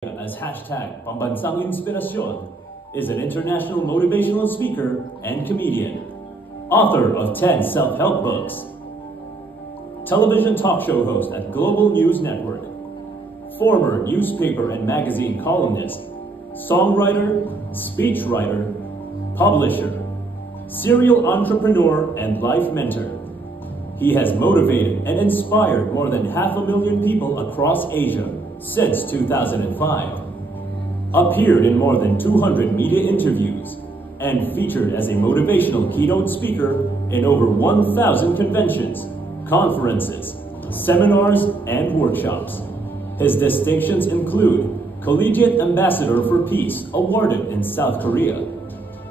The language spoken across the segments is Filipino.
as hashtag Pambansang Inspirasyon, is an international motivational speaker and comedian, author of 10 self-help books, television talk show host at Global News Network, former newspaper and magazine columnist, songwriter, speechwriter, publisher, serial entrepreneur, and life mentor. He has motivated and inspired more than 500,000 people across Asia since 2005, appeared in more than 200 media interviews, and featured as a motivational keynote speaker in over 1,000 conventions, conferences, seminars, and workshops. His distinctions include Collegiate Ambassador for Peace, awarded in South Korea,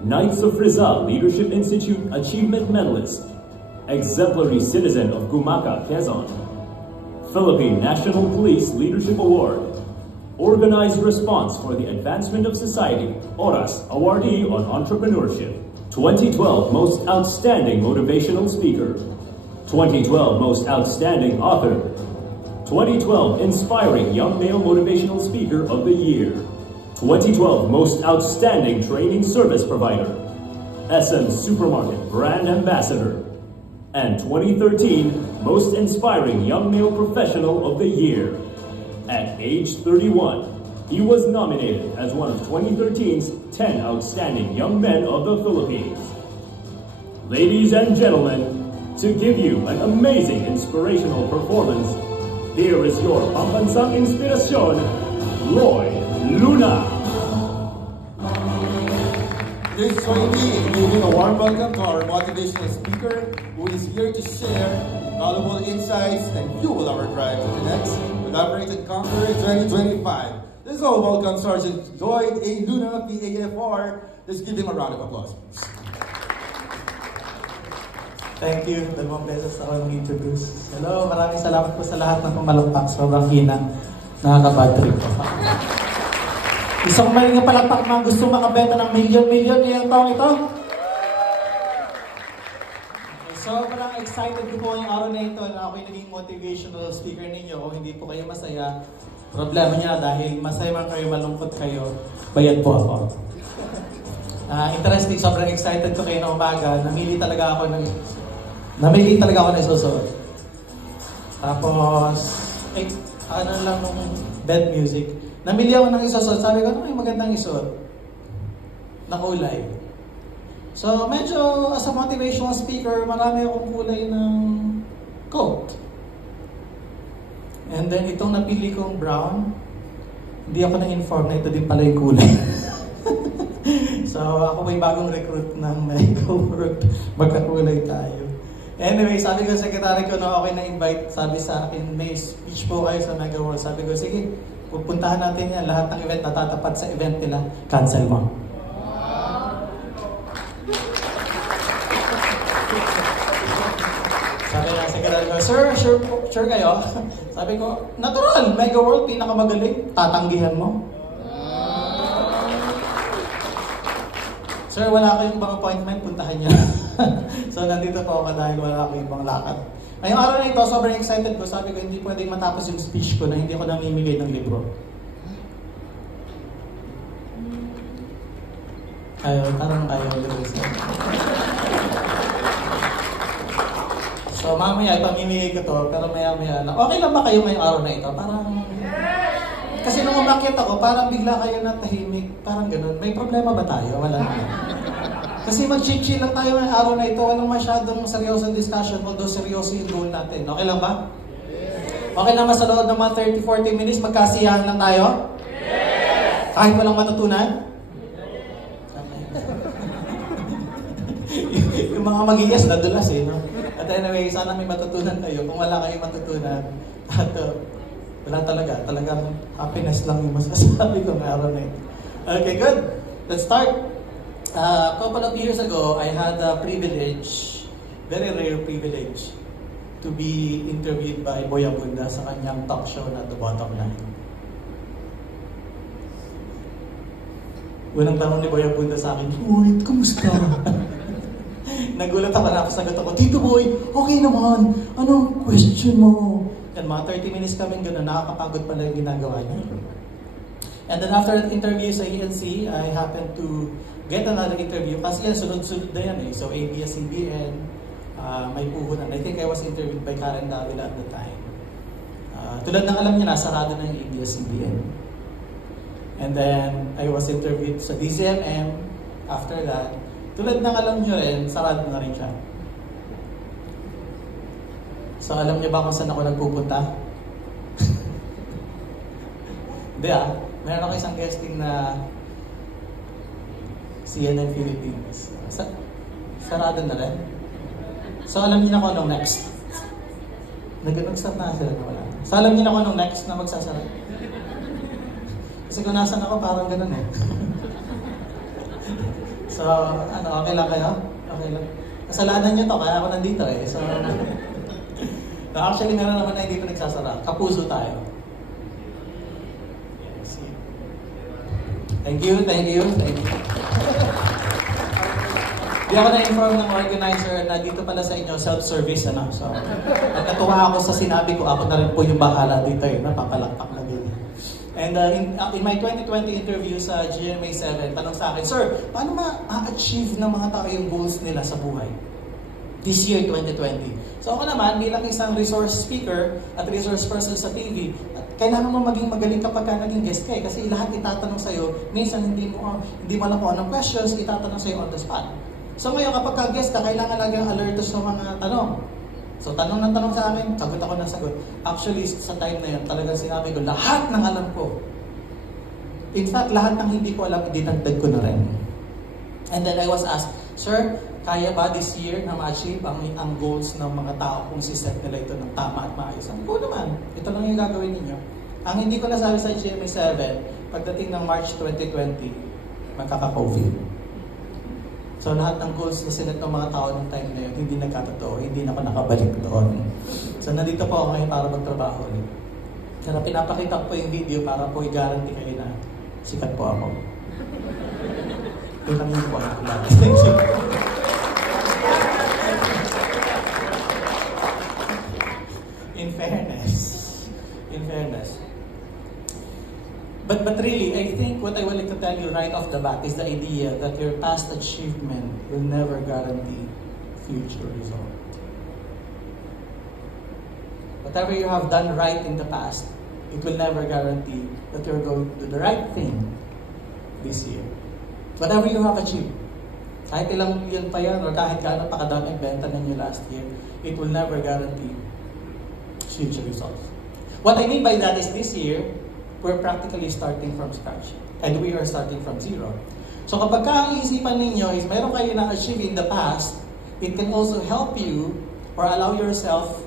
Knights of Rizal Leadership Institute Achievement Medalist, Exemplary Citizen of Gumaka, Quezon, Philippine National Police Leadership Award, Organized Response for the Advancement of Society, ORAS Awardee on Entrepreneurship, 2012 Most Outstanding Motivational Speaker, 2012 Most Outstanding Author, 2012 Inspiring Young Male Motivational Speaker of the Year, 2012 Most Outstanding Training Service Provider, SM Supermarket Brand Ambassador, and 2013 Most Inspiring Young Male Professional of the Year. At age 31, he was nominated as one of 2013's 10 Outstanding Young Men of the Philippines. Ladies and gentlemen, to give you an amazing inspirational performance, here is your Pambansang Inspirasyon, Lloyd Luna. This is Lloyd, giving a warm welcome to our motivational speaker who is here to share valuable insights and fuel our drive to the next Collaborate and Conquer 2025. Let's all welcome Sergeant Lloyd A. Luna, PAFR. Let's give him a round of applause. Thank you. Dalawang beses ako nag-introduce. Hello, maraming salamat po sa lahat ng pumalakpak. Sobrang hina. Nakaka-bad trip po. Gusto ko maling yung palakpak mga gusto makabenta ng milyon-milyon ngayong taong ito. Sobrang excited ko po ngayong araw na ito na ako'y naging motivational speaker ninyo. Kung hindi po kayo masaya, problema niya dahil masaya man kayo, malungkot kayo, bayad po ako. Interesting, sobrang excited ko kayo na umaga. Namili talaga ako ng isusuot. Tapos, ano lang nung bed music. Namili ako ng isusuot. Sabi ko, ano yung magandang isuot? Na kulay. So, medyo as a motivational speaker, marami akong kulay ng coat. And then, itong napili kong brown, hindi ako na-inform na ito din pala yung kulay. So, ako may bagong recruit ng Mega-Work. Magkakulay tayo. Anyway, sabi ko sa sekretary ko na okay na-invite. Sabi sa akin, may speech po kayo sa Mega-Work. Sabi ko, sige, pupuntahan natin yan. Lahat ng event na tatapat sa event nila, cancel mo. Sabi ng sekretary ko, sir, sure kayo? Sabi ko, natural, Mega-World, pinakamagaling. Tatanggihan mo. Sir, wala kayong ibang appointment, puntahan niya. So, nandito po ako dahil wala kayong ibang lakad. Ngayong araw na ito, sobrang excited ko. Sabi ko, hindi pwedeng matapos yung speech ko na hindi ako namimigay ng libro. Parang ayaw libro. So, mamaya, ipamimigay ko to, pero maya-maya na. Okay lang ba kayo ngayong araw na ito? Parang... Kasi nung umakyat ako, parang bigla kayo na tahimik. Parang ganun. May problema ba tayo? Wala naman. Kasi mag-chill lang tayo ngayong araw na ito. Walang masyadong seryosong discussion, although seryoso yung goal natin. Okay lang ba? Okay lang ba sa loob ng mga 30-40 minutes, magkasiyahan lang tayo? Yes! Kahit walang matutunan? Yung mga mag-iyas, nadulas eh. No? At anyway, sana may matutunan kayo. Kung wala kayong matutunan, wala talaga. Talagang happiness lang yung masasabi ko ngayong araw na ito. Okay, good. Let's start. A couple of years ago, I had the privilege, very rare privilege, to be interviewed by Boy Abunda sa kanyang talk show na The Bottom Line. Unang tanong ni Boy Abunda sa akin, uy, kumusta? Nagulat ako na ako, sagot ako, Tito Boy, okay naman. Anong question mo? Yan, mga 30 minutes kaming gano'n, nakakapagod pala yung ginagawa niya. And then after that interview sa ENC, I happened to get another interview. Kasi yan, sunod-sunod na yan eh. So ABS-CBN, may puhunan. I think I was interviewed by Karen Davila at the time. Tulad ng alam niyo, nasarado na yung ABS-CBN. And then, I was interviewed sa DCMM. After that, tulad ng alam niyo rin, sarado na rin siya. So, alam niyo ba kung saan ako nagpupunta? Hindi meron ako isang guesting na CNN Philippines. Sarado na rin. So, alam niyo na kung anong next. Nag-stop na sila na wala. So, alam niyo na kung anong next na magsasara. Kasi kung nasan ako, parang ganun eh. So, okay lang kayo? Okay lang. Kasalanan niyo to, kaya ako nandito eh. So, actually, meron naman na hindi pa nagsasara. Kapuso tayo. Yes. Thank you. Di ako na-inform ng organizer na dito pala sa inyo, self-service, So, natuwa ako sa sinabi ko, ako na rin po yung bahala dito napapalakpak na din. And in my 2020 interview sa GMA7, tanong sa akin, Sir, paano ma-achieve ng mga tao yung goals nila sa buhay? This year, 2020. So ako naman, bilang isang resource speaker at resource person sa TV, kailangan mo maging magaling kapag naging guest ka eh. Kasi lahat itatanong sa'yo, minsan hindi mo alam kung anong questions, itatanong sa'yo on the spot. So ngayon, kapag ka-guest ka, kailangan laging alerto sa mga tanong. So tanong ng tanong sa akin, sagot ako ng sagot. Actually, sa time na yun, talagang sinabi ko, lahat ng alam ko. In fact, lahat ng hindi ko alam, dinagdag ko na rin. And then I was asked, Sir, kaya ba this year na ma-achieve ang goals ng mga tao kung si-set nila ito ng tama at maayos? Ang po naman, ito lang yung gagawin ninyo. Ang hindi ko nasabi sa GMA7, pagdating ng March 2020, magkaka-COVID. So lahat ng goals na sinet ng mga tao ng time na yun, hindi nagkatotoo, hindi na ako nakabalik doon. So nandito po ako ngayon para magtrabaho ulit. Kaya pinapakita ko po yung video para po i-guarantee kayo na sikat po ako. Ito lang yung po ako. Thank you. In fairness. But really, I think what I wanted to tell you right off the bat is the idea that your past achievement will never guarantee future result. Whatever you have done right in the past, it will never guarantee that you're going to do the right thing this year. Whatever you have achieved, kahit ilang million pa yan or kahit gaano pa kadaming benta ninyo last year, it will never guarantee future results. What I mean by that is this year, we're practically starting from scratch. And we are starting from zero. So kapag ang isipan ninyo is meron kayo na-achieve in the past, it can also help you or allow yourself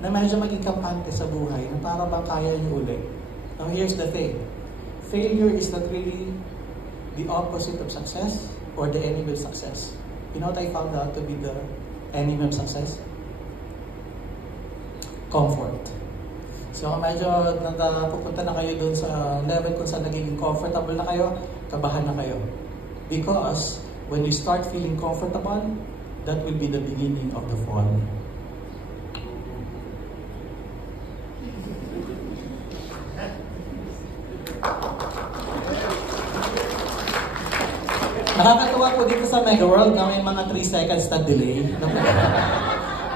na medyo maging kampante sa buhay na para bang kaya nyo ulit. Now here's the thing. Failure is not really the opposite of success or the enemy of success. You know what I found out to be the enemy of success? Comfort. So medyo pupunta na kayo dun sa level kung saan nagiging comfortable na kayo, kabahan na kayo. Because when you start feeling comfortable, that will be the beginning of the fall. Nakakatuwa po dito sa Mega World na may mga 3 seconds na delay.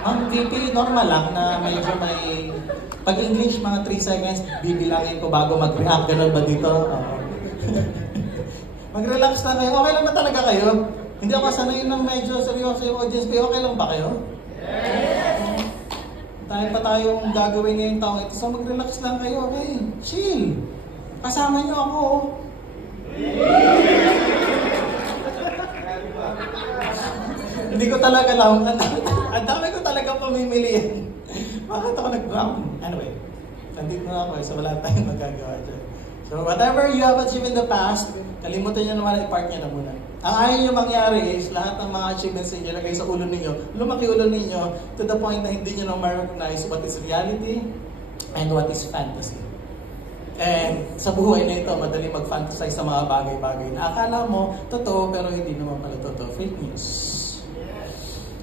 Ang VP, normal lang na medyo may... Pag English, mga 3 seconds, bibilangin ko bago mag-react. Ganun ba dito? Mag-relax na kayo. Okay lang ba talaga kayo? Hindi ako sanayin ng medyo seryoso yung audience ko. Okay lang ba kayo? Yes! Tayo pa tayong gagawin ngayong taong ito. So mag-relax lang kayo. Okay, chill. Kasama niyo ako. Hindi ko talaga lang. Ang dami ko talaga pamimiliin. Bakit ako nag-ground? Anyway, nandito na ako so wala tayong magagawa dyan. So whatever you have achieved in the past, kalimutan nyo naman, i-park nyo na muna. Ang ayaw nyo mangyari is lahat ng mga achievements ninyo lagay sa ulo ninyo, lumaki ulo ninyo to the point na hindi nyo na ma-recognize what is reality and what is fantasy. And sa buhay na ito, madali mag-fantasize sa mga bagay-bagay na akala mo totoo pero hindi naman pala totoo. Fake news.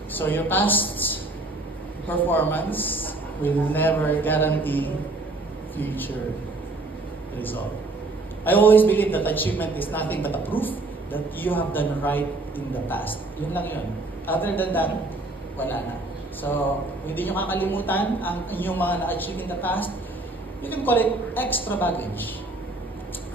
So your past performance will never guarantee future result. I always believe that achievement is nothing but a proof that you have done right in the past. Yun lang yun. Other than that, wala na. So, hindi nyo kakalimutan ang inyong mga na-achieve in the past. You can call it extra baggage.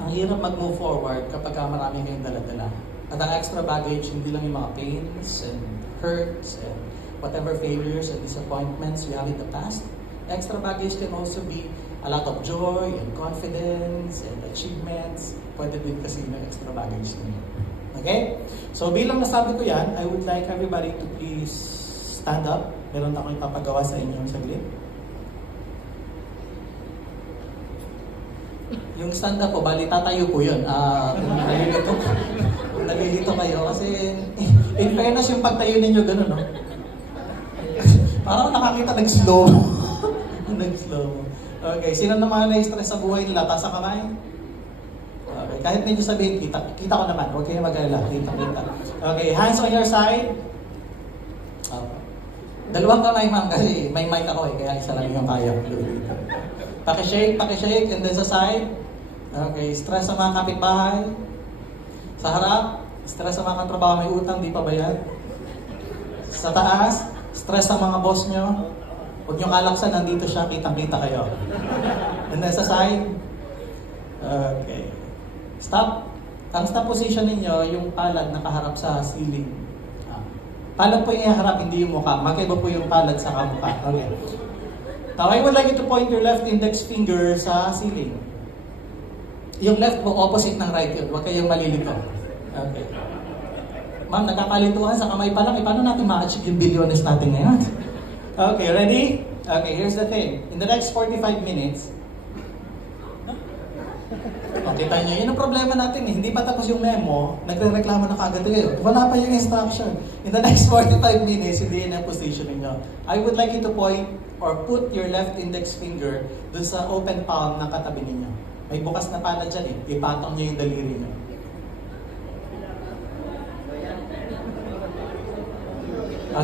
Ang hirap mag-move forward kapag marami kayong dala-dala. At ang extra baggage, hindi lang yung mga pains and hurts and whatever failures and disappointments you have in the past. Extra baggage can also be a lot of joy and confidence and achievements. Pwede din kasi yung extra baggage ninyo. Okay? So bilang nasabi ko yan, I would like everybody to please stand up. Meron akong ipapagawa sa inyo saglit. Yung stand up po, bali tatayo po yun. Kung nalilito kayo, kasi in fairness yung pagtayo ninyo gano'n, no? Parang nakakita nag-slow. Nag-slow. Okay, sino naman na-stress sa buhay nila? Taas ang kamay? Okay, kahit medyo sabihin, kita ko naman. Huwag kayo mag-alala. Kita. Okay, hands on your side. Dalawang kamay, ma'am, kasi may mic ako kaya isa lang yung kaya. Pakishake, and then sa side. Okay, stress sa mga kapitbahay. Sa harap, stress sa mga katrabaho may utang, di pa bayad. Sa taas, stress sa mga boss nyo. Huwag nyo kalaksan, nandito siya, kitang-kita kayo. And then sa side, okay. Stop. Ang stop position ninyo, yung palad nakaharap sa ceiling. Palad po yung iharap, hindi yung mukha. Magkaiba po yung palad sa kamukha. Okay. Now, I would like you to point your left index finger sa ceiling. Yung left po, opposite ng right yun. Huwag kayong malilito. Okay. Ma'am, nagkakalituhan sa kamay pa lang. Paano natin ma-achieve yung bilyones natin ngayon? Okay, ready? Okay, here's the thing. In the next 45 minutes, kita nyo, yun ang problema natin eh. Hindi pa tapos yung memo, nagre-reklamo na kagad kayo. Wala pa yung instruction. In the next 45 minutes, hindi yun ang position ninyo. I would like you to point or put your left index finger dun sa open palm ng katabi ninyo. May bukas na palad dyan eh. Ipatong nyo yung daliri nyo.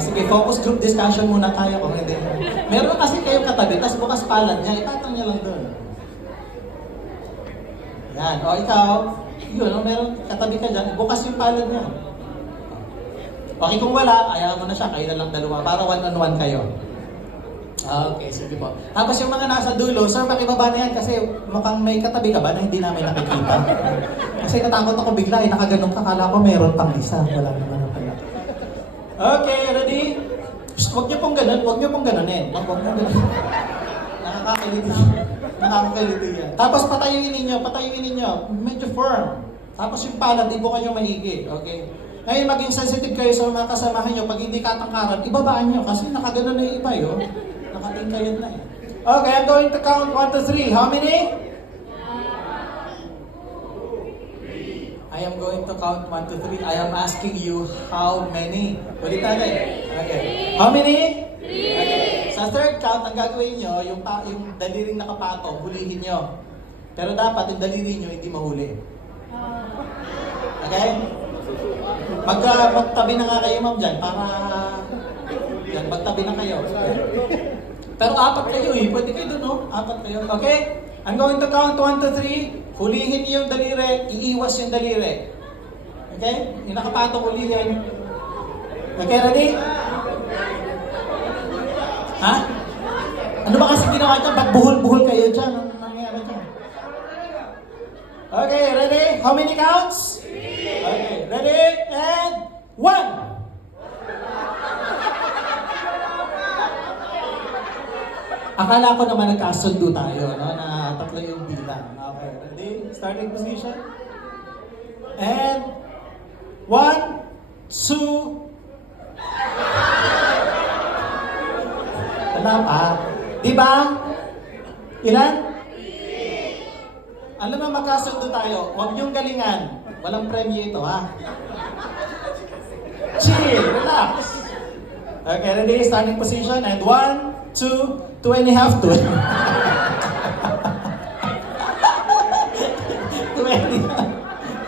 Sige, focus group discussion muna tayo kung hindi. Meron kasi kayong katabi, tapos bukas palad niya, ipatong nyo lang dun. Yan. O ikaw, yun, meron katabi ka dyan, bukas yung palad niya. Okay, kung wala, ayaw mo na siya, kayo na lang dalawa, para one-on-one kayo. Okay, sige po. Tapos yung mga nasa dulo, sir, pakibaba na yan kasi mukhang may katabi ka ba na hindi namin nakikita? Kasi natakot ako bigla, nakaganong ka, kala ko meron pang isa. Wala naman na pala. Okay, ready? Huwag niyo pong ganun, huwag niyo pong ganunin. Huwag niyo ganun. Nakakakiliti yan. Tapos patayuin ninyo. Medyo firm. Tapos yung palad, ibukan nyo maigi. Okay? Ngayon, maging sensitive kayo sa mga kasamahan nyo. Pag hindi katangkaran, ibabaan nyo. Kasi nakaganon na yung iba yun. Nakatingkayot na yun. Okay, I'm going to count 1 to 3. How many? I am going to count 1 to 3. I am asking you how many. Ulit natin. Okay. How many? 3. Okay. Sa third count, ang gagawin nyo, yung daliring nakapatong, hulihin nyo. Pero dapat yung daliri nyo hindi mahuli. Okay? Magtabi na nga kayo, ma'am, dyan, para... Yan, magtabi na kayo. Pero 4 kayo eh. Pwede kayo dun, no? 4 kayo. Okay? I'm going to count 1 to 3. Hulihin nyo yung daliri, iiwas yung daliri. Okay? Yung nakapatong, hulihin. Okay, ready? Ha? Ano ba kasi ginawa niya? Ba't buhol-buhol kayo dyan? Ano nangyayari dyan? Okay, ready? How many counts? 3. Okay, ready? And 1! Akala ko naman nagkasundo tayo, no? Na 3 yung bilang. Okay, ready? Starting position. And 1, 2, wala pa. Diba? Ilan? 3. Alam mo, magkasundo tayo. Huwag niyong galingan. Walang premye ito, ha? Chill. Relax. Okay, ready? Starting position. And 1, 2, 2.5, 2.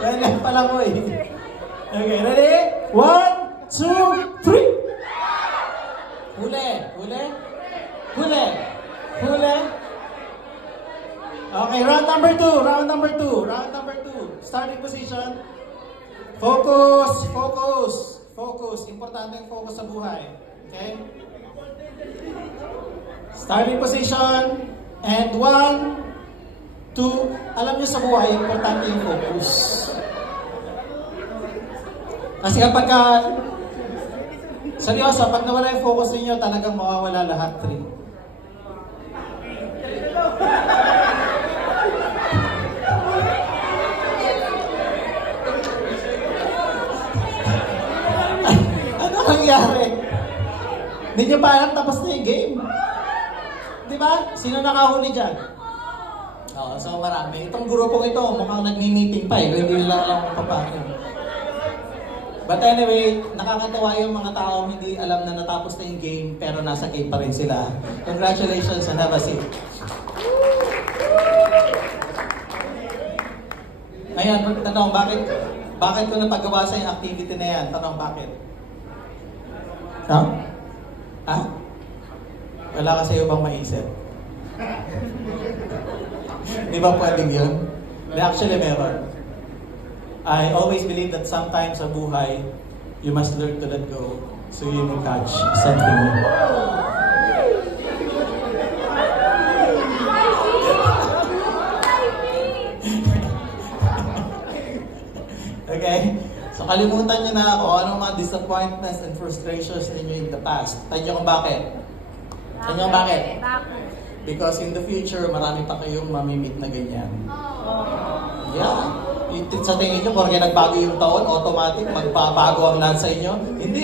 20 pa lang ko eh. Okay, ready? 1, 2, 3. Huli. Okay. Okay, round number two. Starting position. Focus. Importante yung focus sa buhay. Okay? Starting position. And 1, 2. Alam nyo sa buhay, importante yung focus. Kasi kapag seryoso, pag nawala yung focus niyo, talagang mawawala lahat 3. Ano nangyari? Hindi nyo pa alam, tapos na yung game. Di ba? Sino nakahuli dyan? Oo, so marami. Itong grupong ito, mukhang nagmi-meeting pa eh. Hindi nila alam kung paano. But anyway, nakakatawa yung mga tao hindi alam na natapos na yung game pero nasa game pa rin sila. Congratulations and have a seat. Ngayon, tanong, bakit ko napagawa sa yung activity na yan? Tanong, bakit? Ha? Wala kasi ibang maisip. Di ba pwedeng yun? Actually, meron. I always believe that sometimes sa buhay, you must learn to let go so you can catch something new. Okay? So kalimutan nyo na kung anong mga disappointments and frustrations ninyo in the past. Tanyo kung bakit? Because in the future, marami pa kayong mamimit na ganyan. Yeah. Sa tingin nyo, porque nagbago yung taon, automatic, magbabago ang lahat sa inyo. Hindi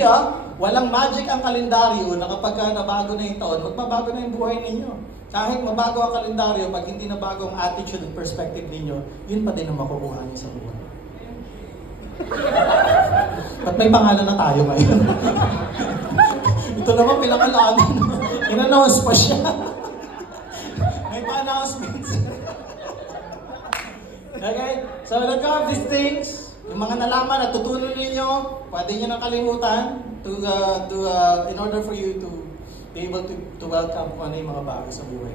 walang magic ang kalendaryo na kapag nabago na yung taon, magbabago na yung buhay ninyo. Kahit mabago ang kalendaryo, pag hindi nabago ang attitude at perspective ninyo, yun pa din ang makukuha niyo sa buhay. Ba't may pangalan na tayo ngayon? Ito naman pinakalaman. In-announce pa siya. May pa-announcements. Okay? So, let go of these things. Yung mga nalaman, natutunan ninyo, pwede nyo nang kalimutan in order for you to be able to welcome kung ano yung mga bago sa buhay.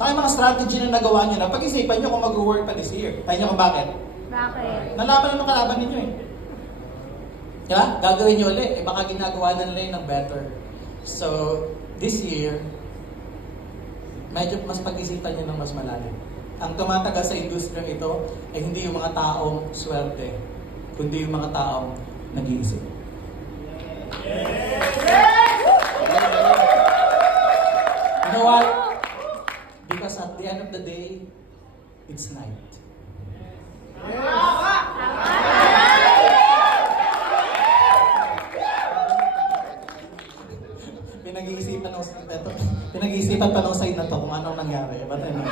Saka yung mga strategy na nagawa nyo na, pag-isipan nyo kung mag-work pa this year. Tayo nyo kung bakit? Nalaman na ng kalaban ninyo eh. Diba? Gagawin nyo ulit. Baka ginagawa na nila ng better. So, this year, medyo mas pag-isipan nyo ng mas malalim. Ang tumatagal sa industriya ito ay hindi yung mga taong swerte, kundi yung mga taong nag-iisip. You know what? Because at the end of the day, it's night. Pinag-iisipan pa nung side na to kung anong nangyari. But anyway.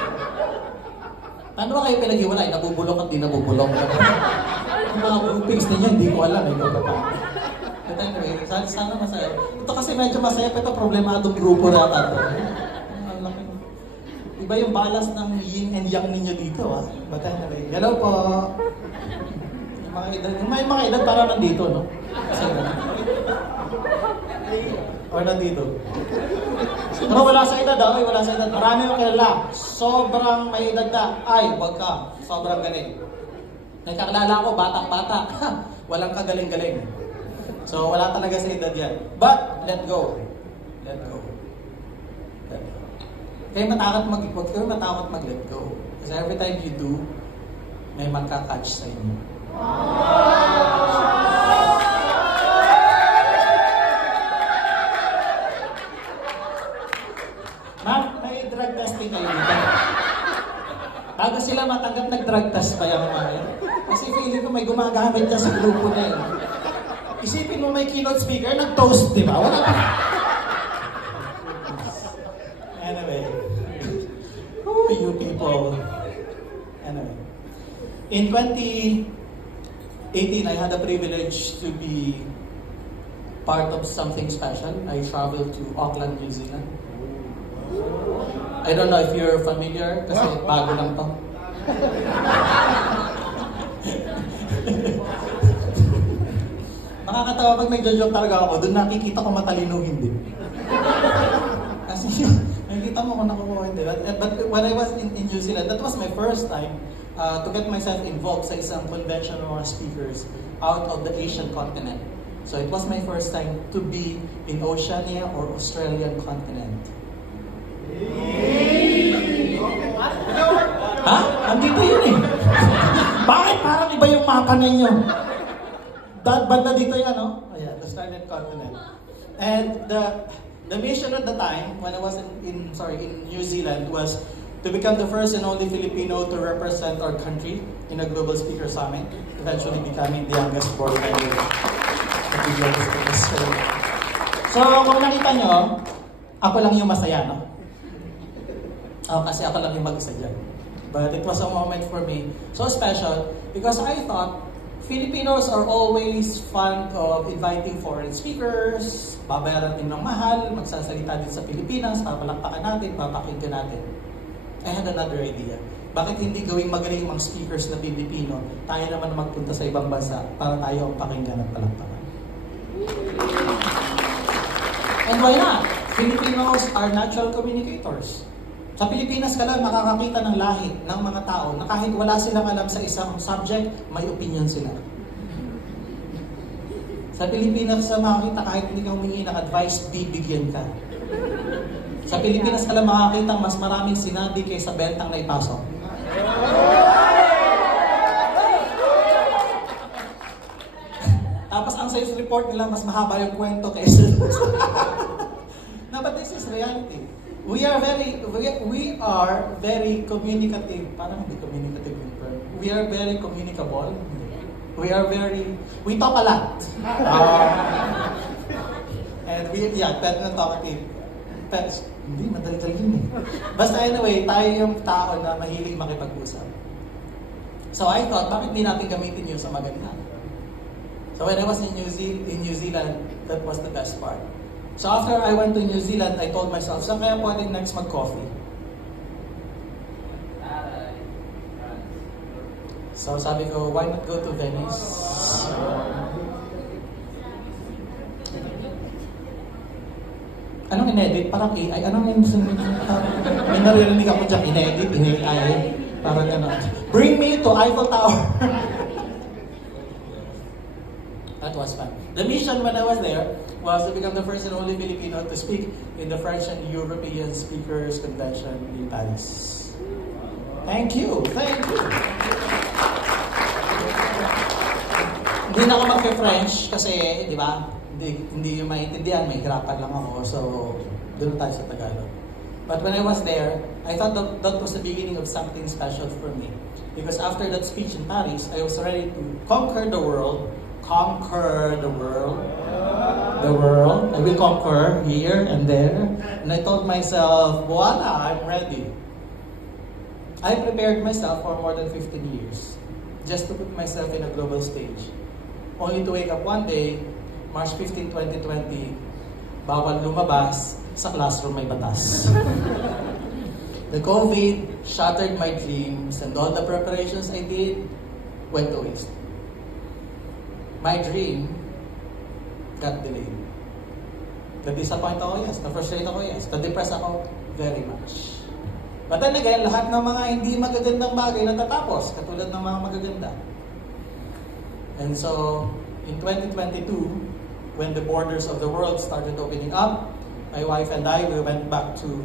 Ano ba kayo pinag-iwalay? Nabubulok at di nabubulok? Yung mga groupings ninyo, hindi ko alam. But anyway, sana masaya. Ito kasi medyo masaya pa ito. Problemadong grupo nata ito. Iba yung balance ng yin and yang ninyo dito. But anyway, hello po. Yung mga edad parang nandito, no? Kasi or nandito. Pero wala sa edad, okay? Wala sa edad. Marami yung kilala. Sobrang may edad na. Ay, wag ka. Sobrang galing. Nagkakilala ko, batang-bata. Walang kagaling-galing. So, wala talaga sa edad yan. But, let go. Let go. Let go. Huwag kayo matakot mag-let go. Kasi every time you do, may magka-catch sa inyo. Ma'am, may drug testing kayo dito. Bago sila matanggap, nag-drug test pa yung mga yan. Kasi feeling ko may gumagamit niya sa grupo na yun. Isipin mo may keynote speaker, nag-toast, di ba? Wala pa. Anyway. Who you people? Anyway. In 2018, I had the privilege to be part of something special. I traveled to Auckland, New Zealand. I don't know if you're familiar kasi bago lang to. Nakakatawa pag may joke talaga ako, doon nakikita ko matalino hindi. Kasi Nakikita mo kung nakukuha hindi. But when I was in New Zealand, that was my first time to get myself involved sa isang convention of mga speakers out of the Asian continent. So it was my first time to be in Oceania or Australian continent. Ha? Andito yun eh. Bakit parang iba yung mapa ninyo? Banda dito yan, no? Oh, yeah, the Australian continent. And the mission at the time, when I was in New Zealand, was to become the first and only Filipino to represent our country in a global speaker summit, eventually becoming the youngest born member of the global speaker summit. So, kung nakita nyo, ako lang yung masaya, no? Kasi ako lang yung mag-isa dyan. But it was a moment for me so special because I thought Filipinos are always fond of inviting foreign speakers, babayaran din ng mahal, magsasalita din sa Pilipinas, papalakpakan natin, papakinggan natin. I had another idea. Bakit hindi gawing magaling mga speakers na Pilipino, tayo naman magpunta sa ibang bansa para tayo ang pakinggan at palakpakan? And why not? Filipinos are natural communicators. Sa Pilipinas ka lang makakakita ng lahi ng mga tao na kahit wala silang alam sa isang subject, may opinion sila. Sa Pilipinas ka makakita kahit hindi ka humingi ng advice, bibigyan ka. Sa Pilipinas ka lang makakita mas maraming sinabi kaysa bentang na ipasok. Tapos ang sales report nila, mas mahaba yung kwento kaysa. No, but this is reality. We are very communicative. Parang hindi communicative yung term. We are very communicable. We talk a lot. And pet na talkative. Pets, hindi, madali-dali yun eh. Basta anyway, tayo yung tao na mahilig makipag-usap. So I thought, bakit di natin gamitin yun sa maganda? So when I was in New Zealand, that was the best part. So after I went to New Zealand, I told myself, saan kaya pwedeng next mag-coffee? So sabi ko, why not go to Venice? Anong in-edit? Parang AI. Anong may naririnig ako dyan, in-edit, in-AI. Parang gano'n. Bring me to Eiffel Tower. That was fun. The mission when I was there was to become the first and only Filipino to speak in the French and European Speakers Convention in Paris. Thank you. Thank you. Hindi na ako mag-French kasi, di ba, hindi yung maintindihan, may hirapan lang ako. So, doon tayo sa Tagalog. But when I was there, I thought that was the beginning of something special for me. Because after that speech in Paris, I was ready to conquer the world. Conquer the world. The world. I will conquer here and there. And I told myself, voila, I'm ready. I prepared myself for more than 15 years just to put myself in a global stage. Only to wake up one day, March 15, 2020, bawal lumabas, sa classroom may batas. The COVID shattered my dreams and all the preparations I did went to waste. My dream got delayed. Na-disappoint ako, yes. Na-frustrate ako, yes. Na-depress ako, very much. But then again, lahat ng mga hindi magagandang bagay natatapos, katulad ng mga magaganda. And so, in 2022, when the borders of the world started opening up, my wife and I, we went back to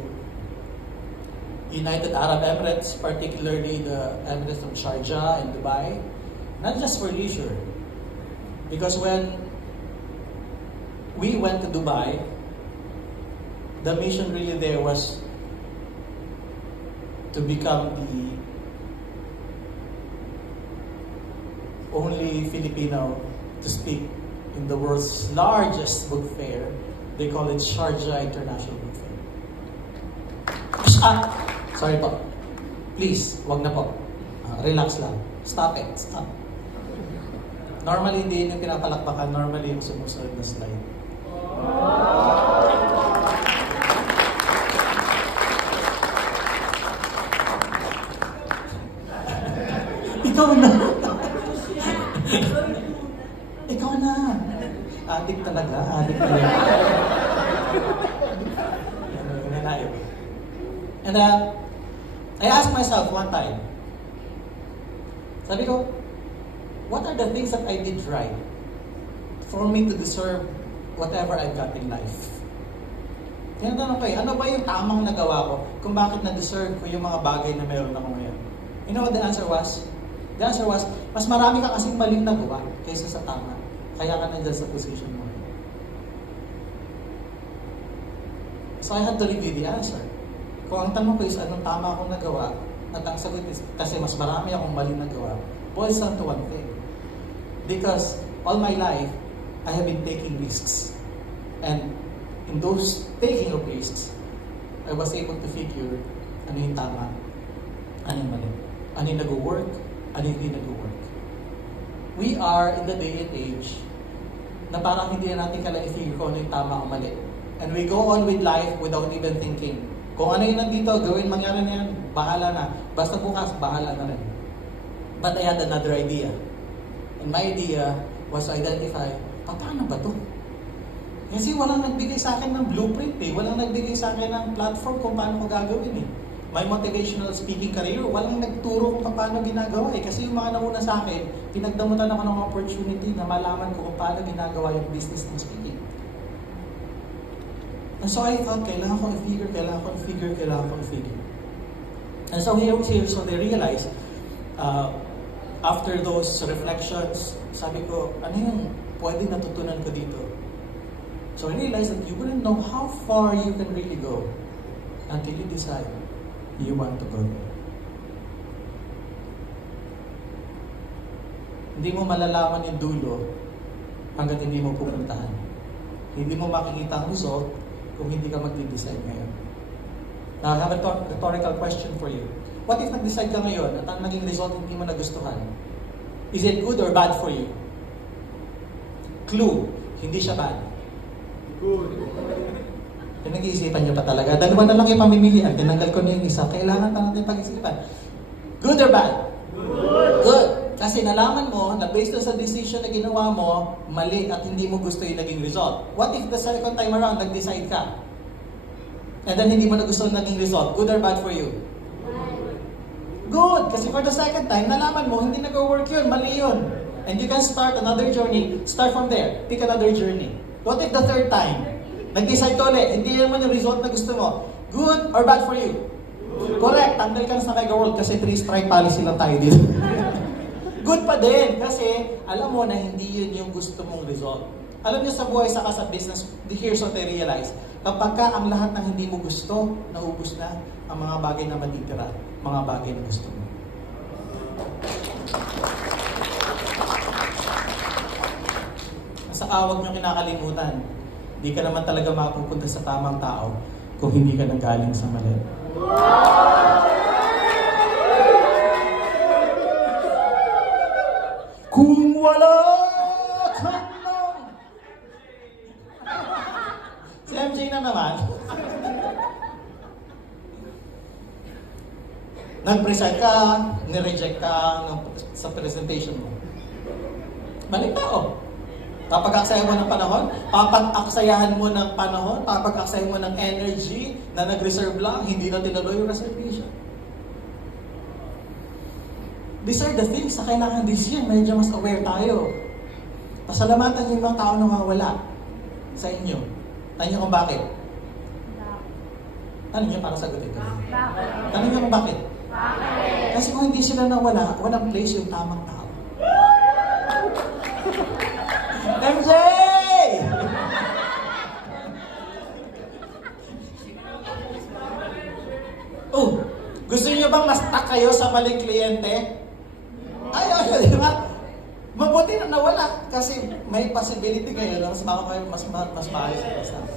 United Arab Emirates, particularly the Emirates of Sharjah and Dubai, not just for leisure. Because when we went to Dubai, the mission really there was to become the only Filipino to speak in the world's largest book fair. They call it Sharjah International Book Fair. Sorry po. Please, wag na po. Relax lang. Stop it. Stop. Normally, hindi yung pinapalakpakan. Normally, yung sumusunod na slide. Ikaw na. Ikaw na. Adik talaga. Adik talaga. And I asked myself one time, sabi ko, what are the things that I did right for me to deserve whatever I've got in life? Tinatanong ko ano ba yung tamang nagawa ko kung bakit na-deserve ko yung mga bagay na meron ako ngayon? You know what the answer was? The answer was, mas marami ka kasing maling nagawa kaysa sa tama. Kaya ka nandiyan sa position mo. So I had to review the answer. Kung ang tanong ko is anong tama akong nagawa, at ang sagot is, kasi mas marami akong maling nagawa, boils down to one thing. Because all my life, I have been taking risks. And in those taking of risks, I was able to figure ano yung tama, ano yung mali, ano yung nag-work, ano yung hindi nag-work. We are in the day and age na parang hindi na natin kailangan i-figure kung ano yung tama o mali. And we go on with life without even thinking. Kung ano yung nandito, gawin, mangyari na yan, bahala na. Basta bukas, bahala na rin. But I had another idea. And my idea was to identify, paano ba to? Kasi walang nagbigay sa akin ng blueprint eh. Walang nagbigay sa akin ng platform kung paano ko gagawin eh. My motivational speaking career, walang nagturo kung paano ginagawa eh. Kasi yung mga nauna sa akin, pinagdamutan ako ng opportunity na malaman ko kung paano ginagawa yung business ng speaking. And so I thought, kailangan ko i-figure. And so so they realized, after those reflections, sabi ko, ano yung pwede natutunan ko dito? So I realized that you wouldn't know how far you can really go until you decide you want to go there. Hindi mo malalaman yung dulo hanggat hindi mo pupuntahan. Hindi mo makikita ang result kung hindi ka mag-decide ngayon. Now, I have a rhetorical question for you. What if nag-decide ka ngayon at ang naging result hindi mo nagustuhan? Is it good or bad for you? Clue, hindi siya bad. Good. Pinag-iisipan niyo pa talaga. Dalawa na lang yung pamimilian. Tinanggal ko na yung isa. Kailangan pa natin pag-isipan. Good or bad? Good. Good. Kasi nalaman mo na based on sa decision na ginawa mo, mali at hindi mo gusto yung naging result. What if the second time around, nag-decide ka? And then hindi mo na gusto yung naging result. Good or bad for you? Good. Kasi for the second time, nalaman mo, hindi nag-work yun, mali yun. And you can start another journey. Start from there. Pick another journey. What if the third time, nag-decide ka ulit, hindi naman yung result na gusto mo? Good or bad for you? Good. Correct. Tanggal ka na sa Mega World kasi 3-strike policy lang tayo dito. Good pa din kasi alam mo na hindi yun yung gusto mong result. Alam niyo sa buhay saka sa business, here's what I realize. Kapag ka ang lahat ng hindi mo gusto, naubos na ang mga bagay na matitira, mga bagay na gusto mo. Saka huwag niyo kinakalimutan, hindi ka naman talaga mapupunta sa tamang tao kung hindi ka nanggaling sa mali. Kung wala kang si MJ na naman. Nag-present ka, nireject ka sa presentation mo. Balik tao. Papag-aksayahan mo ng panahon, papag-aksayahan mo ng panahon, papag-aksayahan mo ng energy na nag-reserve lang, hindi na tinuloy yung reservation. These are the things na kailangan this year, medyo mas aware tayo. Pasalamatan yung mga tao na mawala sa inyo. Tanong nyo kung bakit? Tanong nyo para sagutin ko. Tanong nyo kung bakit? Kasi kung hindi sila nawala, walang place yung tamang tao. MJ! Oh, gusto niyo bang ma-stuck kayo sa maling kliyente? Ay, di ba? Mabuti na nawala kasi may possibility ngayon na mas maayos sa kasama.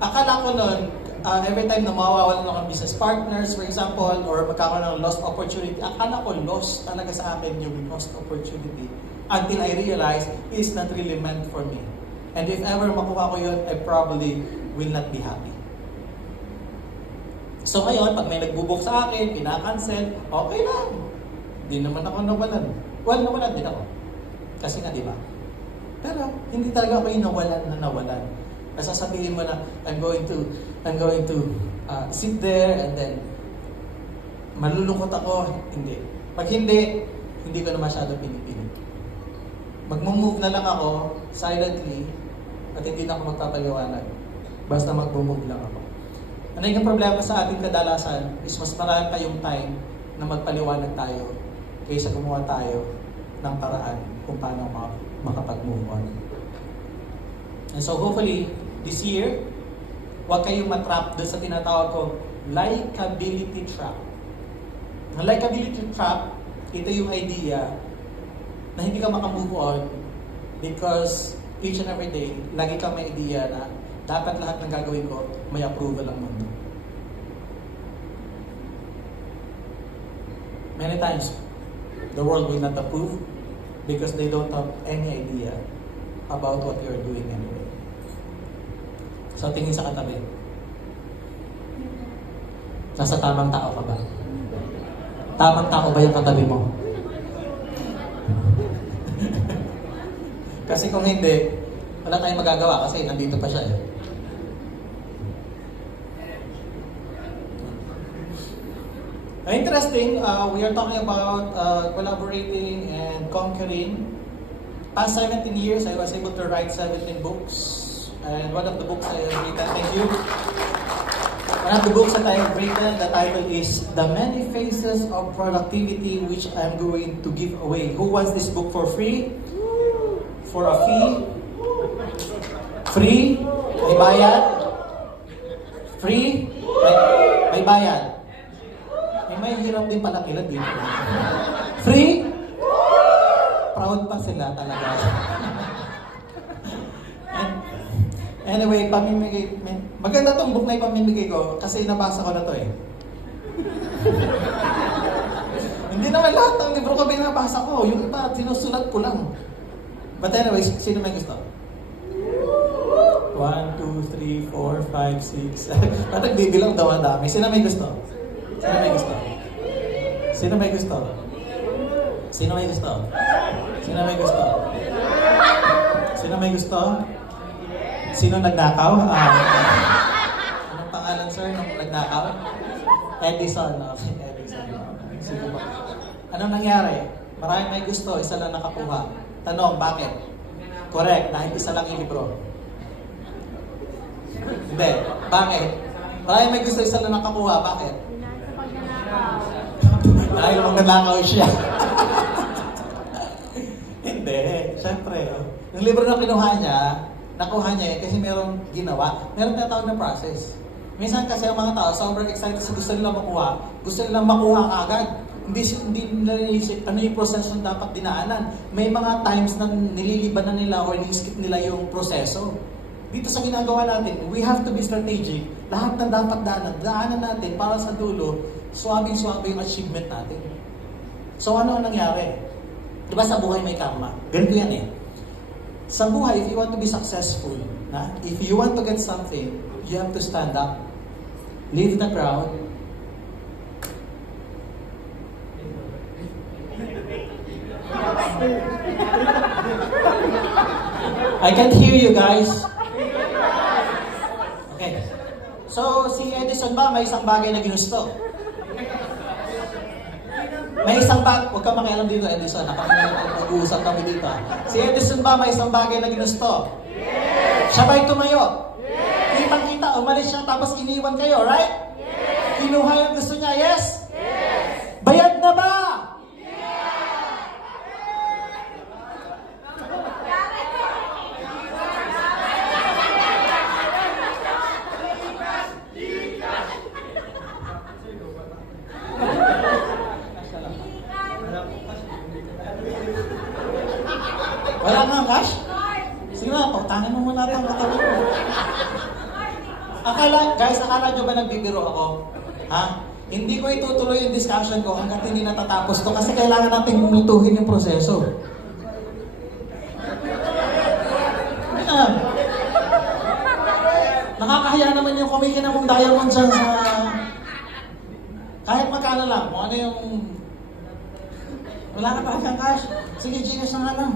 Akala ko nun, every time na mawawalan ako ng business partners, for example, or magkakaroon ng lost opportunity, akala ko lost talaga sa akin yung lost opportunity until I realized it's not really meant for me. And if ever makuha ko yun, I probably will not be happy. So ngayon, pag may nagbubok sa akin, pinakancel, okay lang. Hindi naman ako nawalan. Well, nawalan din ako. Kasi nga, di ba? Pero, hindi talaga ako yung nawalan na nawalan. Sasabihin mo na, I'm going to sit there and then malulungkot ako? Hindi. Pag hindi ko na masyado pinipilit. Mag-move na lang ako silently at hindi na ako magpapaliwanag. Basta mag-move lang ako. Ang naging problema sa ating kadalasan is mas marami kayong time na magpaliwanag tayo kaysa gumawa tayo ng paraan kung paano makapag-move on. And so hopefully, this year, huwag kayong matrap doon sa tinatawag ko likability trap. Ang likability trap, ito yung idea na hindi ka makamove on because each and every day, lagi kang may idea na dapat lahat ng gagawin ko may approval ang mundo. Many times, the world will not approve because they don't have any idea about what you're doing anyway. So tingin sa katabi. Nasa tamang tao ka ba? Tamang tao ba yung katabi mo? Kasi kung hindi, wala tayong magagawa kasi nandito pa siya eh. Interesting, we are talking about collaborating and conquering. Past 17 years, I was able to write 17 books. And one of the books I have written, thank you. One of the books that I have written, the title is The Many Faces of Productivity, which I'm going to give away. Who wants this book for free? For a fee? Free? May bayad? Free? May bayad? May hirap din palang ilan dito. Free? Proud pa sila talaga. Anyway, pamimigay. Maganda tong book na ipamimigay ko kasi nabasa ko na to eh. Hindi naman lahat ng libro ko binabasa ko. Yung iba, sinusulat ko lang. But anyway, sino may gusto? 1, 2, 3, 4, 5, 6. Parang bibilang daw ang dami. Sino may gusto? Sino may gusto? Sino may gusto? Sino may gusto? Sino may gusto? Sino may gusto? Sino nagnakaw? Anong pangalan, sir, nung nagnakaw? Edison. Okay, Edison. Sino ba? Anong nangyari? Maraming may gusto, isa lang nakakuha. Tanong, bakit? Correct, dahil isa lang yung libro. Hindi, bakit? Maraming may gusto, isa lang nakakuha. Bakit? Dahil magnanakaw siya. Hindi, syempre. Yung libro na kinuha niya, nakuha niya kasi merong ginawa. Meron tinatawag na process. Minsan kasi ang mga tao, sobrang excited sa gusto nila makuha. Gusto nila makuha agad. Hindi nila nilisip ano yung proseso na dapat dinaanan. May mga times na nililiban na nila o ni-skip nila yung proseso. Dito sa ginagawa natin, we have to be strategic. Lahat ng dapat daanan natin para sa dulo, suwabing-suwabe yung achievement natin. So ano ang nangyari? Diba sa buhay may karma? Ganito yan eh. Sa buhay, if you want to be successful, if you want to get something, you have to stand up. Leave the crowd. I can't hear you guys. Okay. So, si Edison ba may isang bagay na ginusto? May isang bagay, huwag kang makialam dito, Edison. Nag-uusap kami dito. Si Edison ba may isang bagay na ginusto? Yes! Siya ba'y tumayo? Yes! Kitang-kita, umalis siya tapos iniwan kayo, right? Yes! Kinuha yung gusto niya, yes? Yes! Bayad na ba? Wala nga cash? Sige na, pautangin mo muna rin ang katawan mo. Akala nyo ba nagbibiro ako? Ha? Hindi ko itutuloy yung discussion ko hanggat hindi natatapos to kasi kailangan natin bumutuhin yung proseso. Nakakahiya naman yung kumikin ng diamond dyan sa... Kahit magkano lang, kung ano yung... Wala ka talagang cash. Sige, genius na nga lang.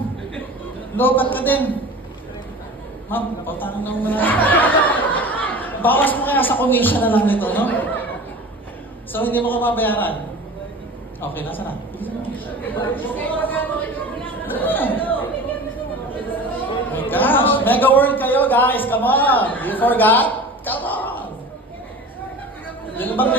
Lobat ka din. Ma'am, pautangin na muna. Bawas mo kaya sa commission na lang nito, no? So, hindi mo ka mabayaran. Okay, nasa na? Oh my gosh, mega word kayo, guys. Come on. You forgot? Come on. Yung bang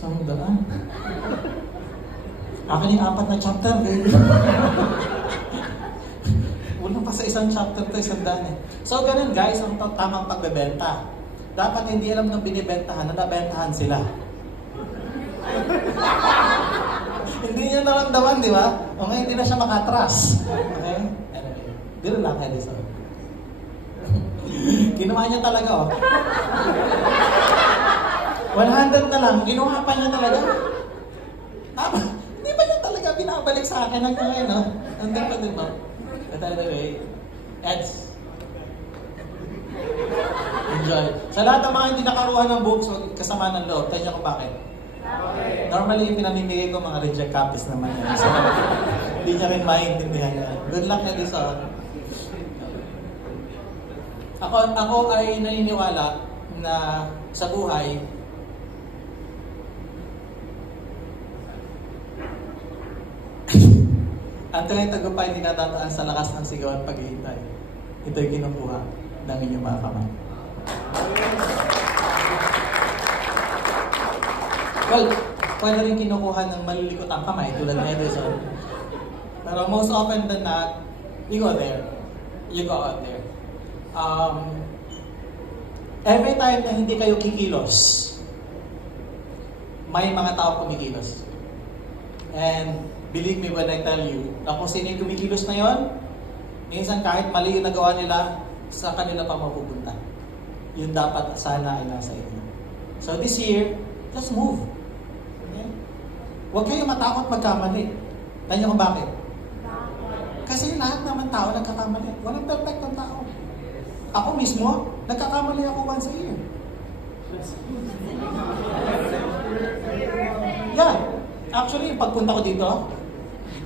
Sandaan. Akin yung 4 na chapter, baby. Wala pa sa isang chapter to, sandaan eh. So, ganun guys, ang tamang pagbebenta. Dapat hindi alam ng binibentahan na nabentahan sila. Hindi niya naramdaman, di ba? O ngayon, hindi na siya makatras. Okay? Anyway, dito lang, Edison. Kinuha niya talaga, oh. 100 na lang, ginawa pa niya talaga. Hindi ba niya talaga binabalik sa akin hanggang ngayon, no? Nandun pa din, no? But anyway, Eds. Enjoy. Sa lahat ng mga hindi nakaruha ng books, kasama ng loob, tayo niyo kung bakit. Normally, yung pinamimigay ko mga reject copies naman yan. So, hindi niya rin maintindihan yan. Good luck, Edison. Ako ay naniniwala na sa buhay, ang tunay tagumpay hindi natataan sa lakas ng sigaw at paghihintay. Ito'y kinukuha ng inyong mga kamay. Well, pwede rin kinukuha ng malulikot ang kamay tulad ni Edison. Pero most often than not, you go there. You go out there. Every time na hindi kayo kikilos, may mga tao kumikilos. And believe me when I tell you, na kung sino yung kumikilos na yon, minsan kahit mali yung nagawa nila, sa kanila pa mapupunta. Yun dapat sana ay nasa inyo. So this year, just move. Okay? Huwag kayo matakot magkamali. Tayo niyo kung bakit? Kasi lahat naman tao nagkakamali. Walang perfectong tao. Ako mismo, nagkakamali ako once a year. Yeah. Actually, pagpunta ko dito,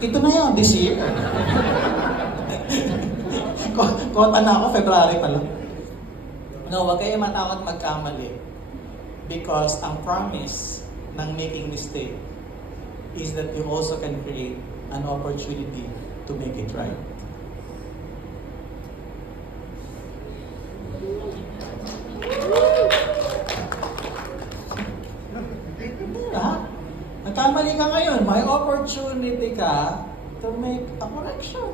ito na yun, this year. Kota na ako, February pa lang. No, huwag kayo matakot magkamali. Because ang promise ng making mistake is that you also can create an opportunity to make it right. Nagkamali ka ngayon, may opportunity ka to make a correction.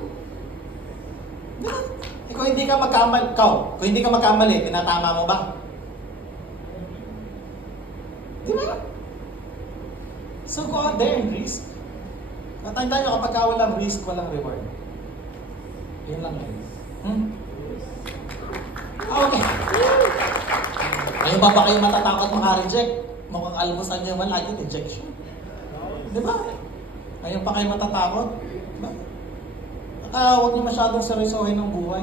Kung hindi ka magkamali, tinatama mo ba? Di ba? So go out there and risk. Natandaan nyo, kapag walang risk, walang reward. Yun lang yun. Okay. Ngayon ba kayo matatakot maka-reject? Mukhang almusan nyo man lagi rejection. Di ba? Ngayon pa kayo matatakot? Diba? Huwag niyo masyadong seryosohin ng buhay.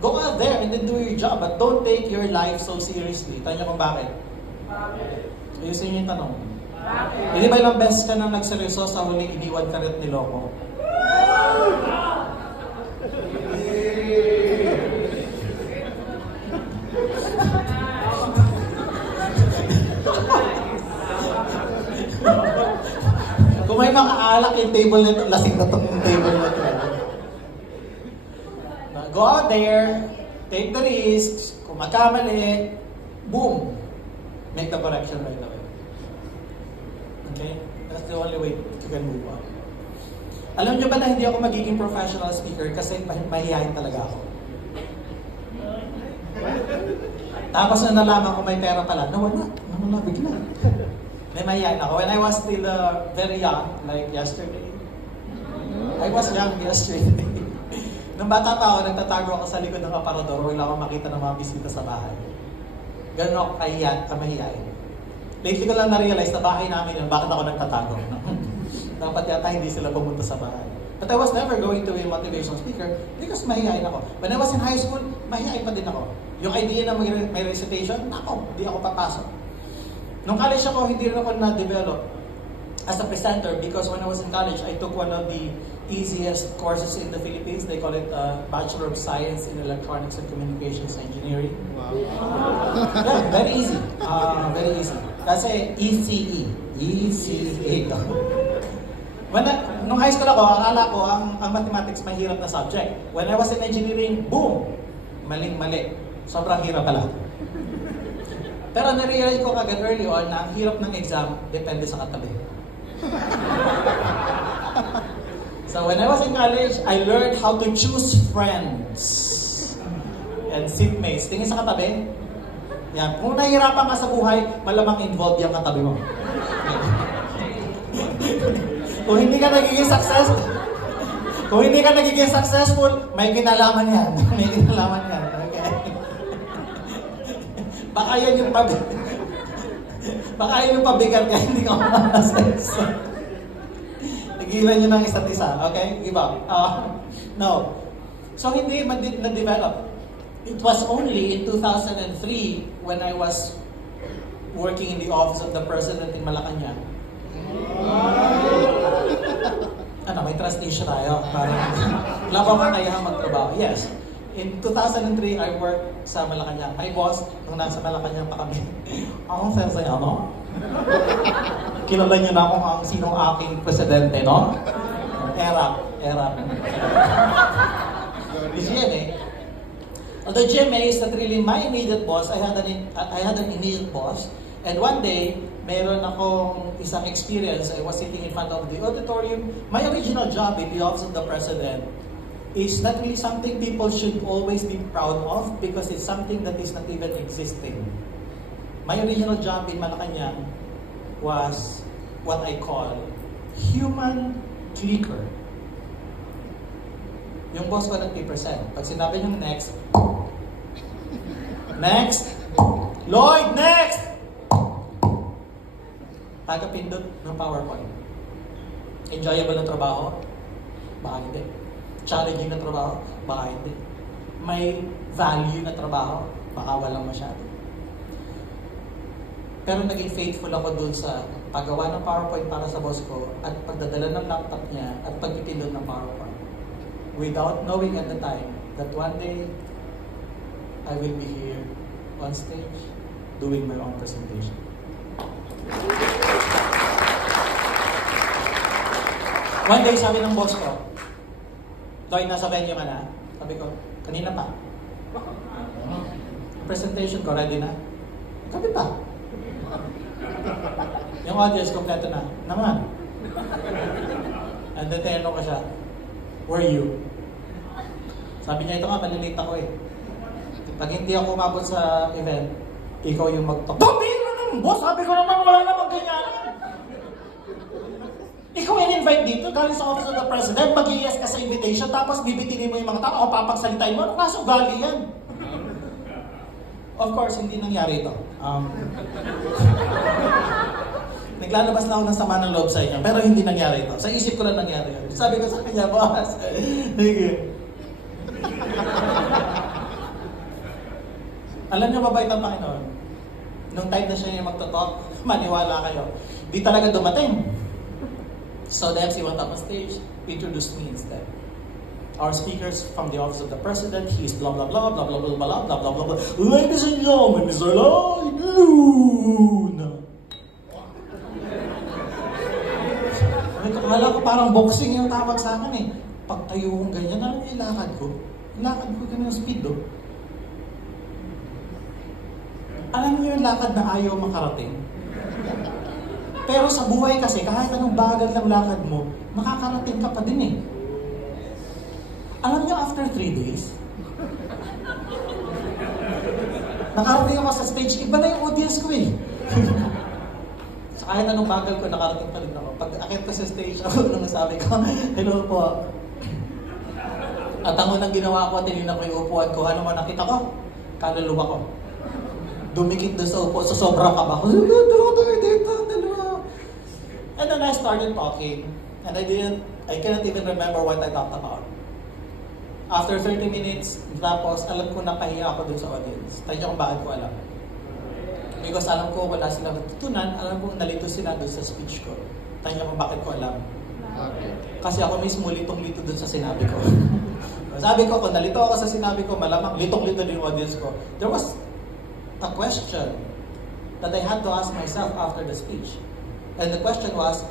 Go out there and then do your job, but don't take your life so seriously. Tayo niyo kung bakit? Ayusin niyo yung tanong. Hindi ba ilang beses ka na nagseryoso sa huli, iniwan ka rin niloko? Kung may makaalak yung table nito, lasing na itong table nito. Go out there, take the risks, kung magkamali, boom, make the correction right away. Okay? That's the only way you can move on. Alam nyo ba na hindi ako magiging professional speaker kasi mahihayin talaga ako. Tapos na nalaman ko may pera pala, nawala bigla. May mahihayin ako. When I was still very young, like yesterday. I was young yesterday. Nung bata pa ako, nagtatago ako sa likod ng aparador, wala akong makita ng mga bisita sa bahay. Ganun ako kamahihayin. Lately ko lang na-realize na bahay namin yun, bakit ako nagtatago? Dapat yata hindi sila pumunta sa bahay. But I was never going to be a motivational speaker because mahihayin ako. When I was in high school, mahihayin pa din ako. Yung idea na may recitation, hindi ako papasok. Nung college ako, hindi rin ako na-develop as a presenter because when I was in college, I took one of the easiest courses in the Philippines. They call it Bachelor of Science in Electronics and Communications Engineering. Wow. Yeah, very easy. Very easy. Kasi ECE. ECE. Nung high school ako, akala ko ang mathematics mahirap na subject. When I was in engineering, boom! Maling-mali. Sobrang hirap pala. Pero na-realize ko kagad early on na ang hirap ng exam depende sa katabi. So when I was in college, I learned how to choose friends and seatmates. Tingin sa katabi. Yan. Kung nahihirapan ka sa buhay, malamang involved yung katabi mo. Kung hindi ka nagiging successful, may kinalaman yan. May kinalaman yan. Okay? Baka yan yung pabigat kaya hindi ka makasas. Tigilan nyo ng isa't isa. Okay? Give up. No. So hindi na-develop. It was only in 2003 when I was working in the office of the President in Malacanang. May translation tayo. Wala ba ba kayang magtrabaho? Yes. In 2003, I worked sa Malacanang. My boss, nung nasa Malacanang pa kami, akong sensei, ano? Kilala niyo na kung ang sinong aking presidente, no? Era. The GMA. The GMA is not really my immediate boss. I had an immediate boss. And one day, meron akong isang experience. I was sitting in front of the auditorium. My original job in the office of the President is not really something people should always be proud of because it's something that is not even existing. My original job in Malacanang was what I call human clicker. Yung boss ko nag-present. Pag sinabi niyong next, Lloyd, next! Tagapindot ng PowerPoint. Enjoyable na trabaho? Baka hindi. Challenging na trabaho? Baka hindi. May value na trabaho? Baka walang masyado. Pero naging faithful ako dun sa paggawa ng PowerPoint para sa boss ko at pagdadala ng laptop niya at pagpipindot ng PowerPoint. Without knowing at the time that one day I will be here on stage doing my own presentation. One day, sabi ng boss ko, Lloyd, nasa venue ka na? Sabi ko, kanina pa. Presentation ko, ready na? Sabi pa. Yung audience, kompleto na. Naman. And then, tinanong ko siya, where you? Sabi niya, ito nga, malilate ako eh. Pag hindi ako umabot sa event, ikaw yung mag-talk. Sabihin mo naman, boss, sabi ko naman, wala naman ganyan. Ikaw in-invite dito, galing sa Office of the President, mag-i-yes ka sa invitation, tapos bibitinin mo yung mga tao, o papagsalitain mo, ano kaso gali yan? Of course, hindi nangyari ito. Naglalabas na ako ng sama ng loob sa inyo, pero hindi nangyari ito. Sa isip ko lang nangyari yun. Sabi ko sa kanya, boss, sige. Alam niyo, mabait ang Panginoon. Nung time na siya yung magtotalk, maniwala kayo. Di talaga dumating. So the MC went up on stage, introduced me instead. Our speakers from the Office of the President, he's blah blah blah, blah blah blah blah, blah blah blah blah. Ladies and gentlemen, Mr. Lloyd Luna. Akala ko parang boxing yung tawag sa akin eh. Pagtayo kong ganyan, alam niyo ilakad ko. Ilakad ko ganyan ng speed, oh. Alam niyo yung lakad na ayaw makarating? Pero sa buhay kasi, kahit anong bagal ng lakad mo, makakarating ka pa din eh. Alam niyo, after 3 days, nakarating ako sa stage, iba na yung audience ko eh. So kahit anong bagal ko, nakarating pa rin ako. Pag akit ko sa stage, ako nung sabi ko, hello po. At ang unang ginawa ko, tinignan ko yung upuan ko, ano man nakita ko? Kaluluwa ko. Dumikit doon sa upo, so sobrang kaba ko. And then I started talking, and I cannot even remember what I talked about. After 30 minutes, tapos alam ko na pahiya ako dun sa audience. Tayo kung bakit ko alam. Because alam ko wala silang natutunan, alam ko nalito sila doon sa speech ko. Tayo niya kung bakit ko alam. Kasi ako mismo litong-lito doon sa sinabi ko. Sabi ko, kung nalito ako sa sinabi ko, malamang litong-lito din yung audience ko. There was a question that I had to ask myself after the speech. And the question was,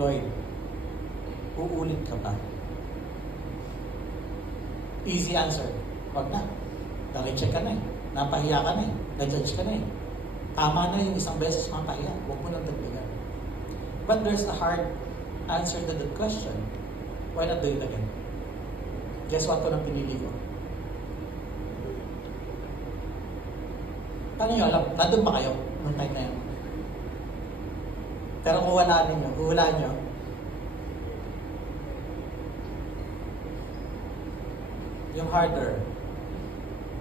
Lloyd, uulit ka ba? Easy answer. Wag na. Na-recheck ka na eh. Napahiya ka na eh. Na-judge ka na eh. Tama na yung isang beses mapahiya. Huwag mo nang dagdagan. But there's a hard answer to that question. Why not do it again? Guess what ko nang pinili ko? Paano nyo alam? Nandun ba kayo? Noong time na yan. Pero kung wala ninyo, huhulaan nyo, yung harder,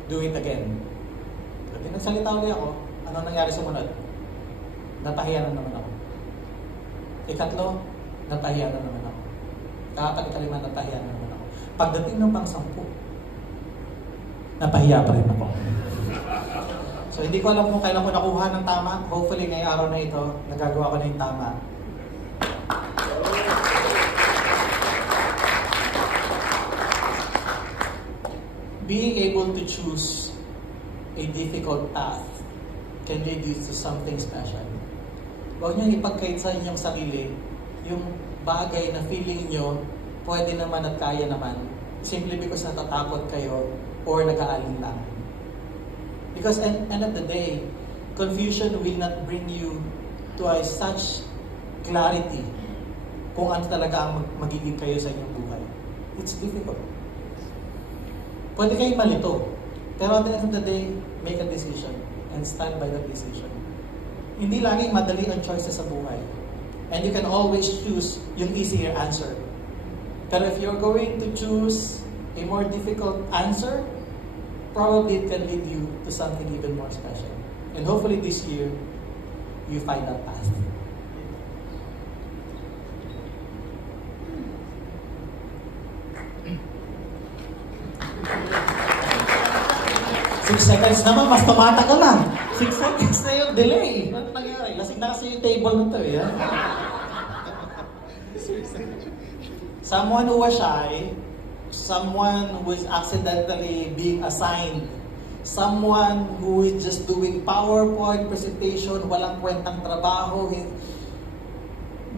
do it again. Pag nagsalita ulit ako, ano nangyari sumunod? Napahiya na naman ako. Ikatlo, napahiya na naman ako. Ikalima, napahiya na naman ako. Pagdating ng pang-10, napahiya pa rin ako. So hindi ko alam kung kailan ko nakuha ng tama. Hopefully ngayong araw na ito, nagagawa ko na yung tama. Being able to choose a difficult path can lead you to something special. Huwag niyo ipagkait sa inyong sarili yung bagay na feeling nyo pwede naman at kaya naman simply because natatakot kayo or nag-aalinlangan. Because end of the day, confusion will not bring you to such clarity kung ano talaga ang magiging kayo sa inyong buhay. It's difficult. Pwede kayong malito. Pero at the end of the day, make a decision and stand by that decision. Hindi laging madali ang choices sa buhay. And you can always choose yung easier answer. Pero if you're going to choose a more difficult answer, probably it can lead you to something even more special. And hopefully this year, you find that path. 6 seconds naman, mas tumatagal na. 6 seconds na yung delay. Ano nangyari? Lasing na kasi yung table na to eh. Someone who was shy, someone who is accidentally being assigned, someone who is just doing PowerPoint presentation, walang kwentang trabaho,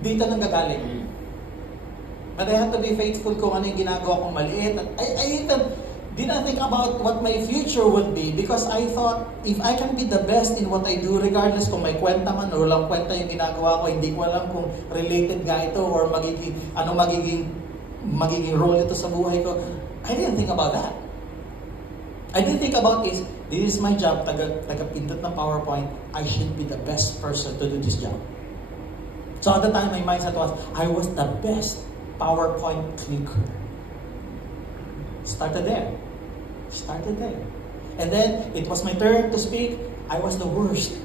dito nang gagaling. But I have to be faithful kung ano yung ginagawa kong maliit. I even didn't think about what my future would be because I thought if I can be the best in what I do, regardless kung may kwenta man o walang kwenta yung ginagawa ko, hindi ko alam kung related nga ito or magiging role ito sa buhay ko. I didn't think about that. I didn't think about this is my job, taga-pindot ng PowerPoint, I should be the best person to do this job. So at the time, my mindset was, I was the best PowerPoint clicker. Started there. And then, it was my turn to speak. I was the worst.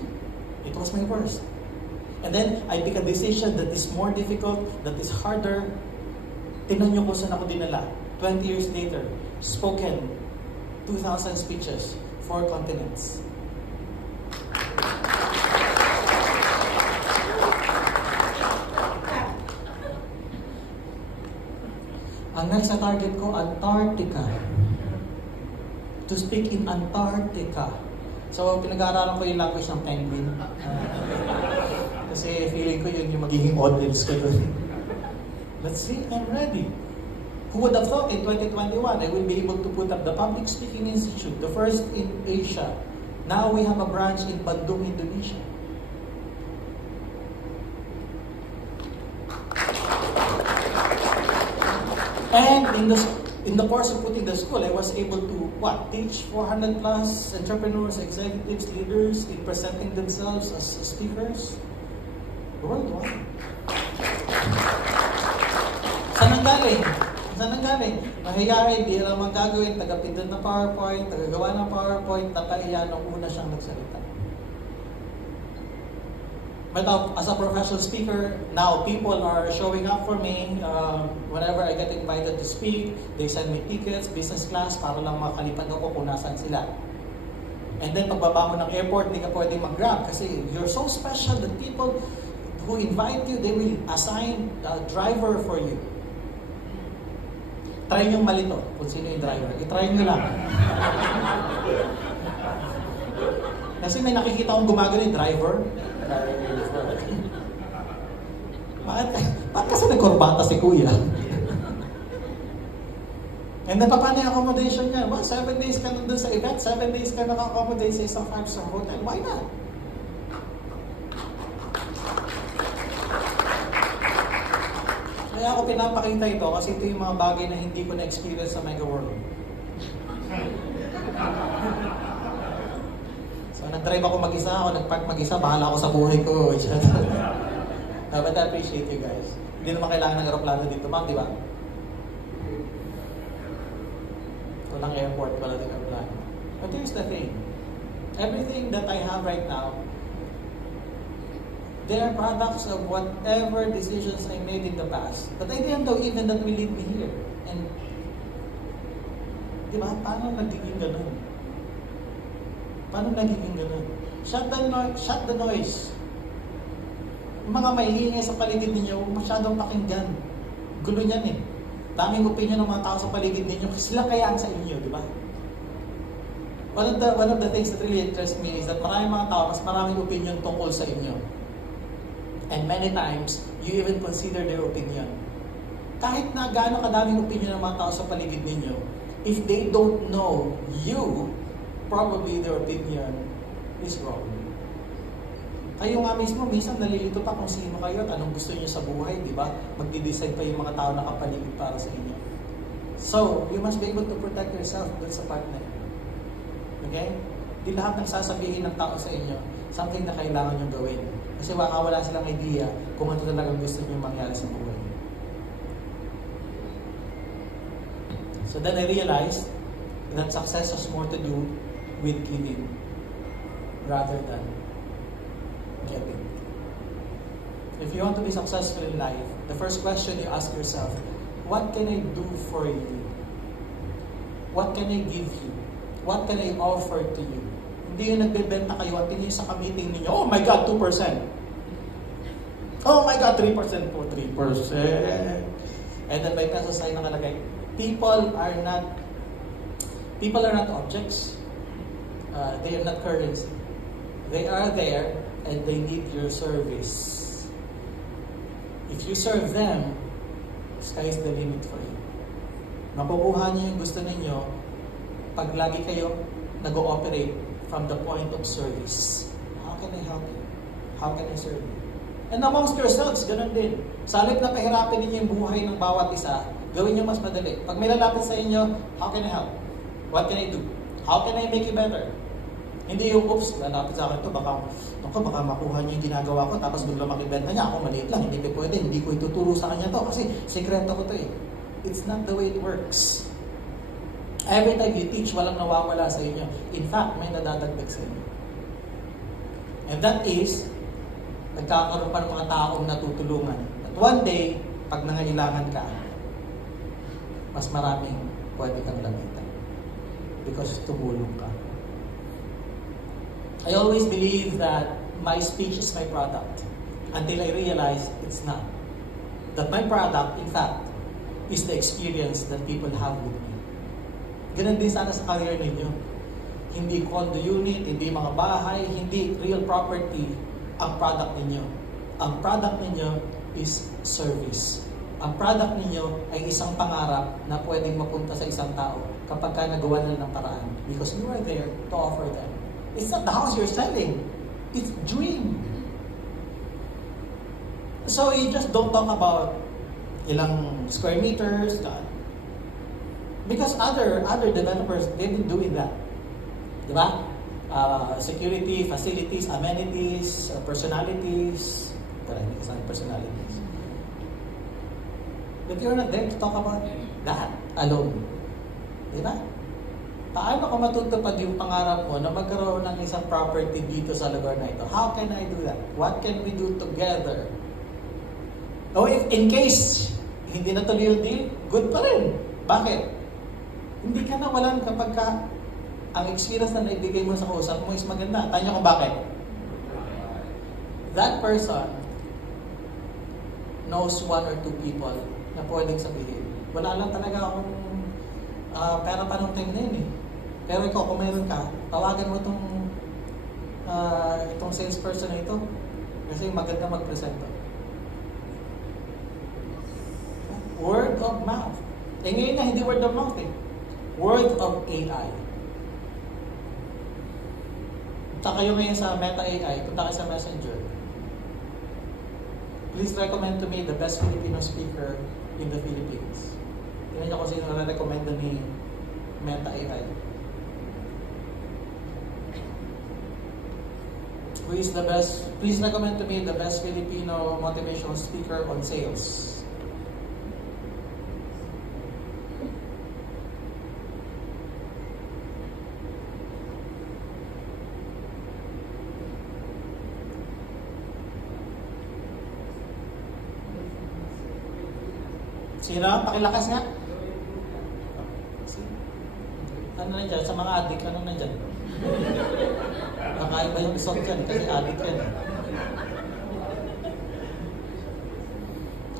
It was my worst. And then, I pick a decision that is more difficult, that is harder. Tingnan niyo kung saan ako dinala. 20 years later, spoken 2,000 speeches, 4 continents. Ang next na target ko, Antarctica. To speak in Antarctica. So, pinag-aaralan ko yung language ng penguin. Kasi feeling ko yun yung magiging audience ko doon. Let's see, I'm ready. Who would have thought in 2021 I will be able to put up the Public Speaking Institute, the first in Asia. Now we have a branch in Bandung, Indonesia. And in the course of putting the school, I was able to teach 400 plus entrepreneurs, executives, leaders in presenting themselves as speakers worldwide. Saan ang galing? Mahiyain, di alam ang gagawin, taga-pindot ng PowerPoint, tagagawa ng PowerPoint, napahiya nung una siyang nagsalita. But as a professional speaker, now people are showing up for me. Whenever I get invited to speak, they send me tickets, business class, para lang makalipad ako kung nasaan sila. And then pagbaba mo ng airport, hindi ka pwedeng mag-grab kasi you're so special that people who invite you, they will assign a driver for you. Try nyo malito kung sino yung driver. I-try nyo lang. Kasi may nakikita akong gumagano yung driver. Bakit kasi nagkorbata si kuya? And then, paano yung accommodation niya? Well, 7 days ka nandun sa event, 7 days ka naka-accommodate sa isang 5-star hotel. Why not? Kaya ako pinapakita ito kasi ito yung mga bagay na hindi ko na-experience sa Mega World. So, nag-drive ako mag-isa, ako nag-park mag-isa, bahala ako sa buhay ko. But I appreciate you guys. Hindi naman kailangan ng aeroplano dito, ma'am, di ba? Walang airport, wala din aeroplano. But here's the thing. Everything that I have right now, they are products of whatever decisions I made in the past. But I didn't know even that will lead me here. And, di ba, paano nagiging ganun? Paano nagiging ganun? Shut the noise. Mga mahihingi sa paligid ninyo, masyadong pakinggan. Gulo niyan eh. Daming opinion ng mga tao sa paligid ninyo, sila kayaan sa inyo, di ba? One of the things that really interests me is that maraming mga tao, mas maraming opinion tungkol sa inyo. And many times, you even consider their opinion. Kahit na gaano kadaming opinion ng mga tao sa paligid ninyo, if they don't know you, probably their opinion is wrong. Kayo nga mismo, minsan nalilito pa kung sino kayo at anong gusto niyo sa buhay, di ba? Magdi-decide pa yung mga tao na kapaligid para sa inyo. So, you must be able to protect yourself dun sa partner. Okay? Di lahat ng sasabihin ng tao sa inyo, something na kailangan nyo gawin. Kasi baka wala silang idea kung ano talagang gusto nyo mangyari sa buhay. So then I realized that success has more to do with giving rather than getting. If you want to be successful in life, the first question you ask yourself, what can I do for you? What can I give you? What can I offer to you? Hindi yung nagbebenta kayo at tingin sa ka-meeting ninyo, oh my God, 2%. Oh my God, 3% po, 3%. And then may peso sign nakalagay. People are not objects. They are not currency. They are there and they need your service. If you serve them, sky is the limit for you. Makukuha niyo yung gusto ninyo pag lagi kayo nag-ooperate from the point of service. How can I help you? How can I serve you? And amongst yourselves, ganun din. Sa halip na pahirapin ninyo yung buhay ng bawat isa, gawin nyo mas madali. Pag may lalapit sa inyo, how can I help? What can I do? How can I make you better? Hindi yung, oops, lalapit sa akin ito, baka makuha niya yung ginagawa ko, tapos bigla makibenta niya, ako maliit lang, hindi ko pwede, hindi ko ituturo sa kanya to, kasi sekreto ko to eh. It's not the way it works. Every time you teach, walang nawawala sa inyo. In fact, may nadadagdag sa inyo. And that is, nagkakaroon pa ng mga taong natutulungan. At one day, pag nangailangan ka, mas maraming pwede kang lapitan. Because tumulong ka. I always believe that my speech is my product until I realize it's not. That my product, in fact, is the experience that people have with me. Ganun din sana sa career ninyo. Hindi condo unit, hindi mga bahay, hindi real property ang product ninyo. Ang product ninyo is service. Ang product ninyo ay isang pangarap na pwedeng mapunta sa isang tao kapag ka nagawa nila ng paraan. Because you are there to offer them. It's not the house you're selling. It's dream. So you just don't talk about ilang square meters. Because other developers, they've been doing that. Diba? Security, facilities, amenities, personalities. Pero hindi kasama personalities. But you're not there to talk about that alone. Diba? Paano ko matutupad yung pangarap mo na magkaroon ng isang property dito sa lugar na ito? How can I do that? What can we do together? O if in case hindi natuloy yung deal, good pa rin. Bakit? Hindi ka nawalan kapag ka ang experience na naibigay mo sa kausap mo is maganda. Tanya kung bakit. That person knows one or two people na pwedeng sabihin. Wala lang talaga akong pera pa nung time na yun eh. Pero ikaw, kung meron ka, tawagan mo itong salesperson na ito. Kasi maganda mag-present to. Word of mouth. Eh ngayon na, hindi word of mouth eh. Word of AI. Punta kayo ngayon sa Meta AI, punta kayo sa Messenger. Please recommend to me the best Filipino speaker in the Philippines. Tingnan niyo kung sino na-recommend ni Meta AI. Who is the best? Please recommend to me the best Filipino motivational speaker on sales. Sino? Pakilakas nga. Ano na dyan? Sa mga adik, ano na dyan? Kakaiba yung result dyan kasi adik yan.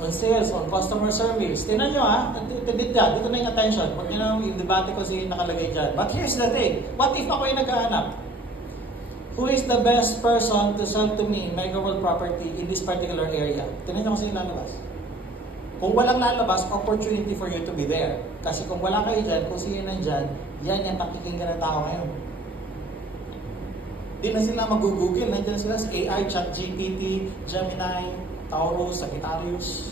On sales, on customer service. Tingnan nyo ha, dito na yung attention. Huwag nyo nang i-debate ko si nakalagay dyan. But here's the thing, what if ako yung naghahanap? Who is the best person to sell to me Mega World property in this particular area? Tingnan nyo kung sino lalabas. Kung walang lalabas, opportunity for you to be there. Kasi kung wala kayo dyan, kung sino nandyan, yan yung pakikinggan ng tao ngayon. Di na sila mag-google, nandyan sila sa AI, ChatGPT, Gemini, Taurus, Sagittarius.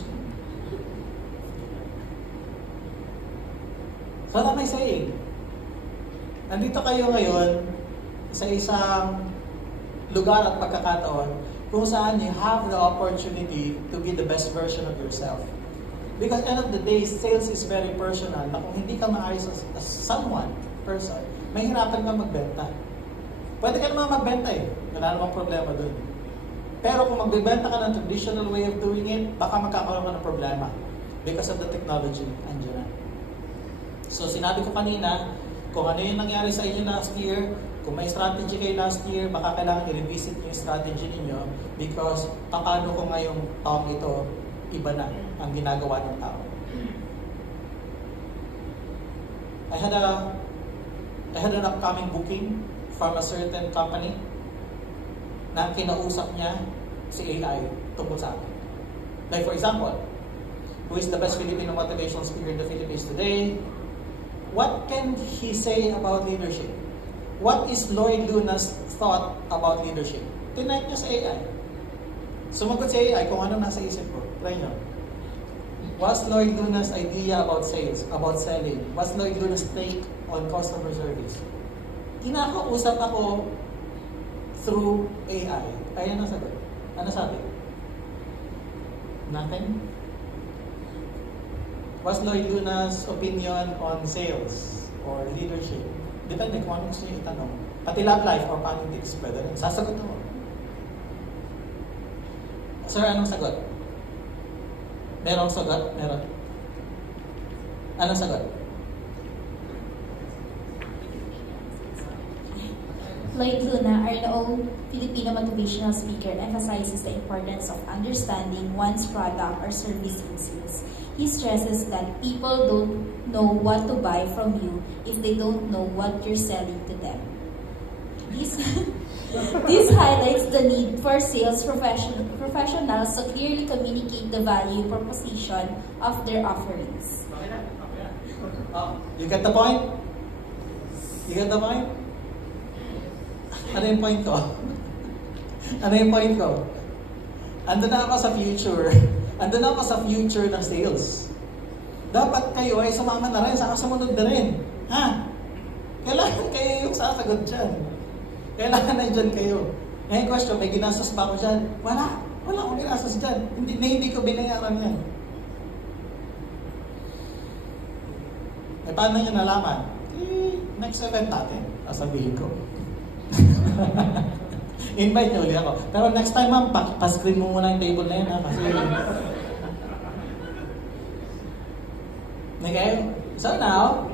So what am I saying? Nandito kayo ngayon sa isang lugar at pagkakataon kung saan you have the opportunity to be the best version of yourself. Because end of the day, sales is very personal. Na kung hindi ka maayos as someone, person, mahirapan ka magbenta. Pwede ka naman magbenta eh. Wala namang problema dun. Pero kung magbebenta ka ng traditional way of doing it, baka magkakaroon ka ng problema. Because of the technology, andyan na. So sinabi ko kanina, kung ano yung nangyari sa inyo last year, kung may strategy kayo last year, baka kailangan i-revisit nyo yung strategy ninyo because paano ko ngayong taong ito, iba na ang ginagawa ng tao. I had an upcoming booking from a certain company na kinausap niya si AI tungkol sa akin. Like for example, who is the best Filipino motivational speaker in the Philippines today? What can he say about leadership? What is Lloyd Luna's thought about leadership? Tinake niya sa AI. Sumagot si AI kung ano nasa isip ko. Try nyo. What's Lloyd Luna's idea about sales, about selling? What's Lloyd Luna's take on customer service? Kinakausap ako through AI. Ay, ano sagot? Ano sabi? Nothing? What's Lloyd Luna's opinion on sales or leadership? Depende kung ano gusto niyo itanong. Pati love life or politics, pwede rin. Sasagot ako. Sir, anong sagot? Merong sagot? Meron. Anong sagot? Lloyd Luna, our known Filipino motivational speaker, emphasizes the importance of understanding one's product or service in sales. He stresses that people don't know what to buy from you if they don't know what you're selling to them. This highlights the need for sales professionals to clearly communicate the value proposition of their offerings. You get the point? You get the point? Ano yung point ko? Ano yung point ko? Ando na ako sa future. Ando na ako sa future ng sales. Dapat kayo ay sumama na rin, saka sumunod na rin. Ha? Kailangan kayo yung sasagot dyan. Kailangan na dyan kayo. Ngayon question, may ginastos ba ako dyan? Wala. Wala akong ginastos dyan. Hindi ko binayaran yan. Eh, paano nyo nalaman? Next event natin, sasabihin ko. Invite nyo ulit ako. Pero next time ma'am, pa-screen mo muna yung table na yun ha. Kasi okay? So now,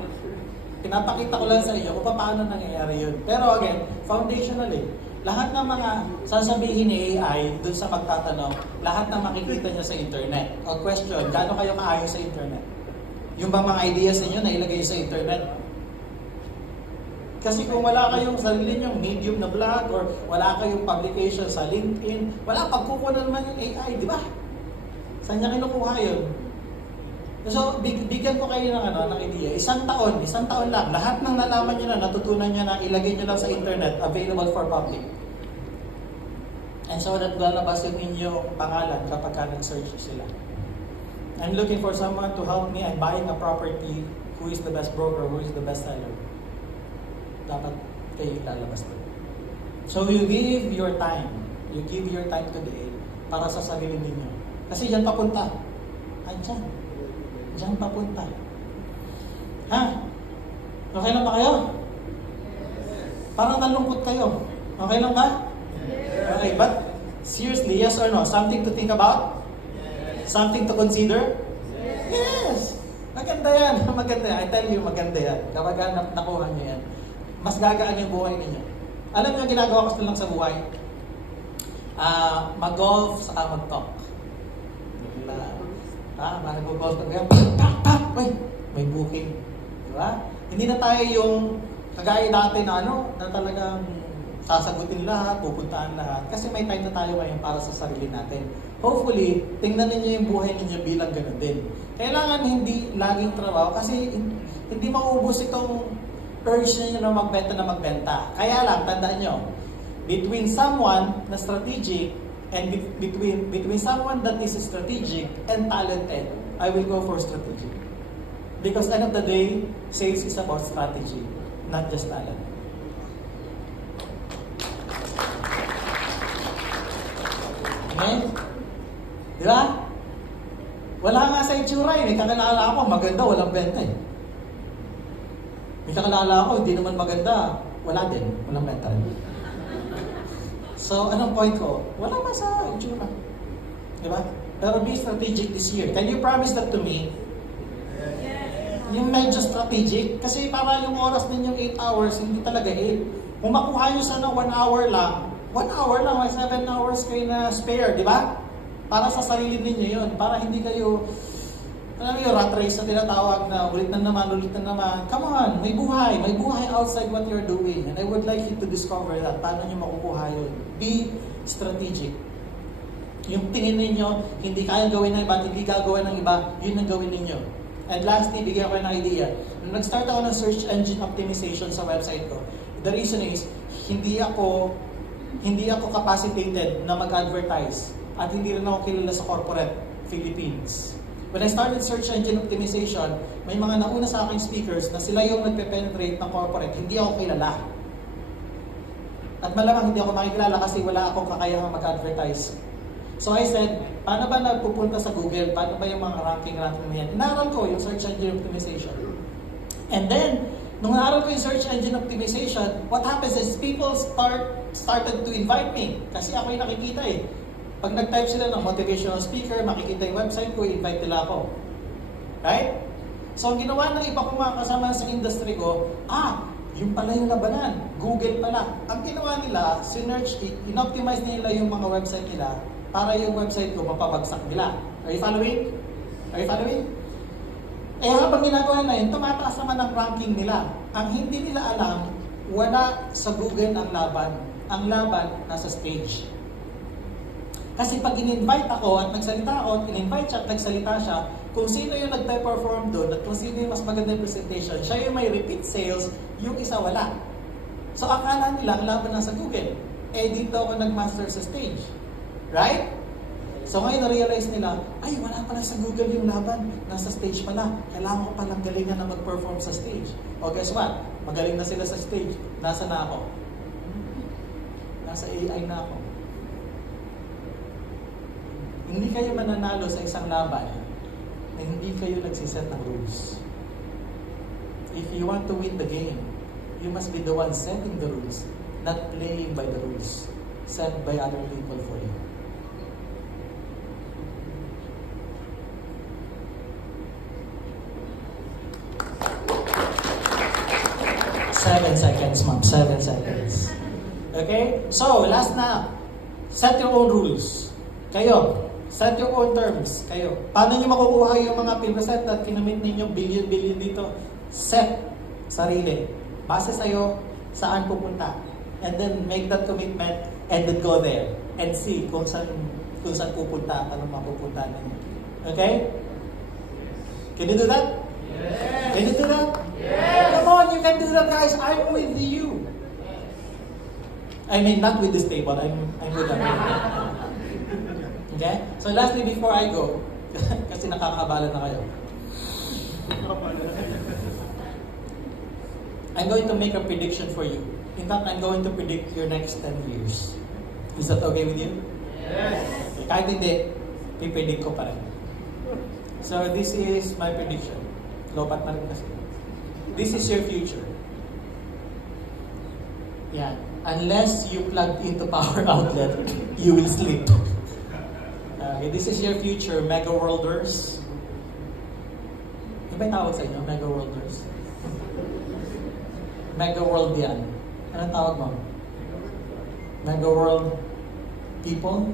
Pinapakita ko lang sa inyo kung paano nangyayari yun. Pero again, foundational eh. Lahat ng mga sasabihin ni AI dun sa magtatanong, lahat ng makikita nyo sa internet. O question, gaano kayo kaayos sa internet? Yung bang mga ideas ninyo na ilagay sa internet? Kasi kung wala kayong sarili nyong medium na blog or wala kayong publication sa LinkedIn, wala pagkukuha naman yung AI, di ba? Saan niya kinukuha yun? So, bigyan ko kayo ng idea. Isang taon lang, lahat ng nalaman nyo na, natutunan nyo na, ilagay nyo lang sa internet, available for public. And so that lalabas yung inyong pangalan kapag nag-search sila. I'm looking for someone to help me. I'm buying a property. Who is the best broker? Who is the best seller? Dapat kayo lalabas doon. So you give your time. You give your time today para sa sarili ninyo. Kasi dyan papunta. Andyan. Diyan papunta. Ha? Okay lang ba kayo? Parang nalungkot kayo. Okay lang ba? Okay, but seriously, yes or no? Something to think about? Something to consider? Yes! Maganda yan. Maganda yan. I tell you, maganda yan. Kapag nakuha nyo yan, mas gagaan yung buhay ninyo. Alam nyo, ginagawa ko lang sa buhay? Mag-golf, saka mag-talk. Mag-golf ka may booking. Diba? Hindi na tayo yung kagaya dati na na talagang sasagutin lahat, pupuntaan lahat. Kasi may time na tayo ngayon para sa sarili natin. Hopefully, tingnan ninyo yung buhay ninyo bilang ganun din. Kailangan hindi laging trabaho kasi hindi maubos itong urge ninyo na magbenta. Kaya lang, tandaan nyo, between someone na strategic and between someone that is strategic and talented, I will go for strategic. Because end of the day, sales is about strategy, not just talent. Okay? Di ba? Wala nga sa itsura eh. May kakilala ako, maganda, walang benta eh. May kakilala ako, hindi naman maganda, wala din, walang benta. So, anong point ko? Wala ba sa itsura? Diba? Pero be strategic this year. Can you promise that to me? Yes. Yung medyo strategic, kasi para yung oras ninyong 8 hours, hindi talaga 8. Kung makuha nyo sana 1 hour lang, 1 hour lang, 7 hours kayo na spare, di ba? Para sa sarili ninyo yun. Para hindi kayo, alam mo yung rat race na tinatawag na ulit na naman. Come on, may buhay outside what you're doing. And I would like you to discover that. Paano nyo makukuha yun? Be strategic. Yung tingin ninyo, hindi kayang gawin ng iba, hindi gagawin ng iba, yun ang gawin ninyo. And lastly, bigyan ko ng idea. Nung nag-start ako ng search engine optimization sa website ko, the reason is, hindi ako capacitated na mag-advertise at hindi rin ako kilala sa corporate Philippines. When I started search engine optimization, may mga nauna sa aking speakers na sila yung nagpe-penetrate ng corporate, hindi ako kilala. At malamang hindi ako makikilala kasi wala akong kakayahang mag-advertise. So I said, paano ba nagpupunta sa Google? Paano ba yung mga ranking na yan? Inaral ko yung search engine optimization. And then, nung naral ko yung search engine optimization, what happens is people started to invite me. Kasi ako yung nakikita eh. Pag nag-type sila ng motivational speaker, makikita yung website ko, invite nila ako. Right? So, ang ginawa ng iba kong mga kasama sa industry ko, yung pala yung labanan. Google pala. Ang ginawa nila, in-optimize nila yung mga website nila para yung website ko mapabagsak nila. Are you following? Eh, habang ginagawa na yun, tumataas naman ang ranking nila. Ang hindi nila alam, wala sa Google ang laban. Ang laban nasa stage. Kasi pag in-invite ako at nagsalita ako, in-invite siya at nagsalita siya, kung sino yung nag-perform doon at kung sino yung mas magandang presentation, siya yung may repeat sales, yung isa wala. So akala nila ang laban nasa Google. Eh dito ako nag-master sa stage. Right? So ngayon na-realize nila, ay wala pala sa Google yung laban, nasa stage pala. Kailangan ko palang galingan na mag-perform sa stage. O guess what? Magaling na sila sa stage. Nasa na ako? Nasa AI na ako. Hindi kayo mananalo sa isang laban na hindi kayo nagsiset ng rules. If you want to win the game, you must be the one setting the rules, not playing by the rules set by other people for you. 7 seconds, ma'am. 7 seconds. Okay? So, last na. Set your own rules. Kayo, set your own terms. Kayo. Paano nyo makukuha yung mga pinreset at kinamit ninyo billion dito? Set sarili. Base sa'yo, saan pupunta. And then, make that commitment and then go there. And see kung saan pupunta, ano mapupunta ninyo. Okay? Can you do that? Yes. Can you do that? Yes. Come on, you can do that, guys. I'm with you. I mean, not with this table. I'm with that. Okay? So lastly, before I go, kasi nakakaabala na kayo. I'm going to make a prediction for you. In fact, I'm going to predict your next 10 years. Is that okay with you? Yes. Kahit hindi, pipredict ko pa rin. So this is my prediction. Lopat na rin kasi. This is your future. Yeah. Unless you plug into power outlet, you will sleep. Okay, this is your future, Mega Worlders. Ano ba yung tawag sa inyo? Mega Worlders? Mega World yan. Anong tawag mo? Mega World people?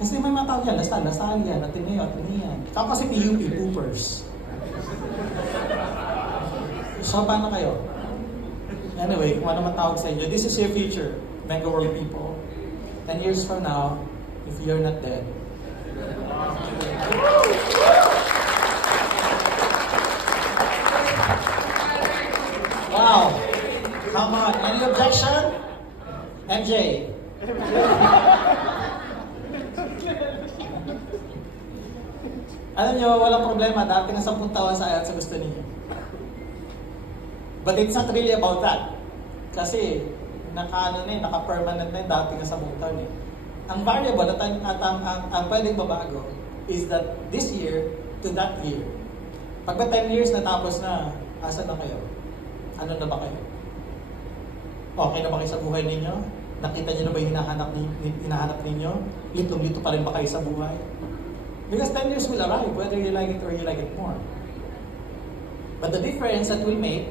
Kasi may mga tawag yan. Lasal yan. Ateneo yan. Ikaw kasi PUP, poopers. So, paano kayo? Anyway, kung ano man tawag sa inyo, this is your future, Mega World people. 10 years from now, if you're not dead. Wow! Come on, any objection? MJ? Alam nyo, walang problema. Dati na 10 taon sa ayat sa gusto niyo. But it's not really about that. Kasi, naka-permanent na yun, dati nga 10 taon eh. Ang variable at ang pwedeng babago is that this year to that year. Pag 10 years natapos na, asan na kayo? Ano na ba kayo? Okay na ba kayo sa buhay ninyo? Nakita niyo na ba yung hinahanap ninyo? Litong-lito pa rin ba kayo sa buhay? Because 10 years will arrive, whether you like it or you like it more. But the difference that will make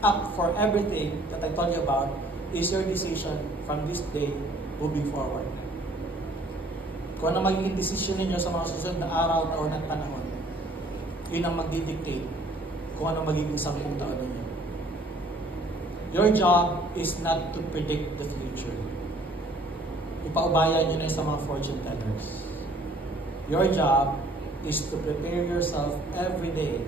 up for everything that I told you about is your decision from this day moving forward. Kung ano magiging decision ninyo sa mga susunod na araw, taon at panahon, yun ang magdidictate kung ano magiging 10 taon ninyo. Your job is not to predict the future. Ipaubaya nyo na sa mga fortune tellers. Your job is to prepare yourself every day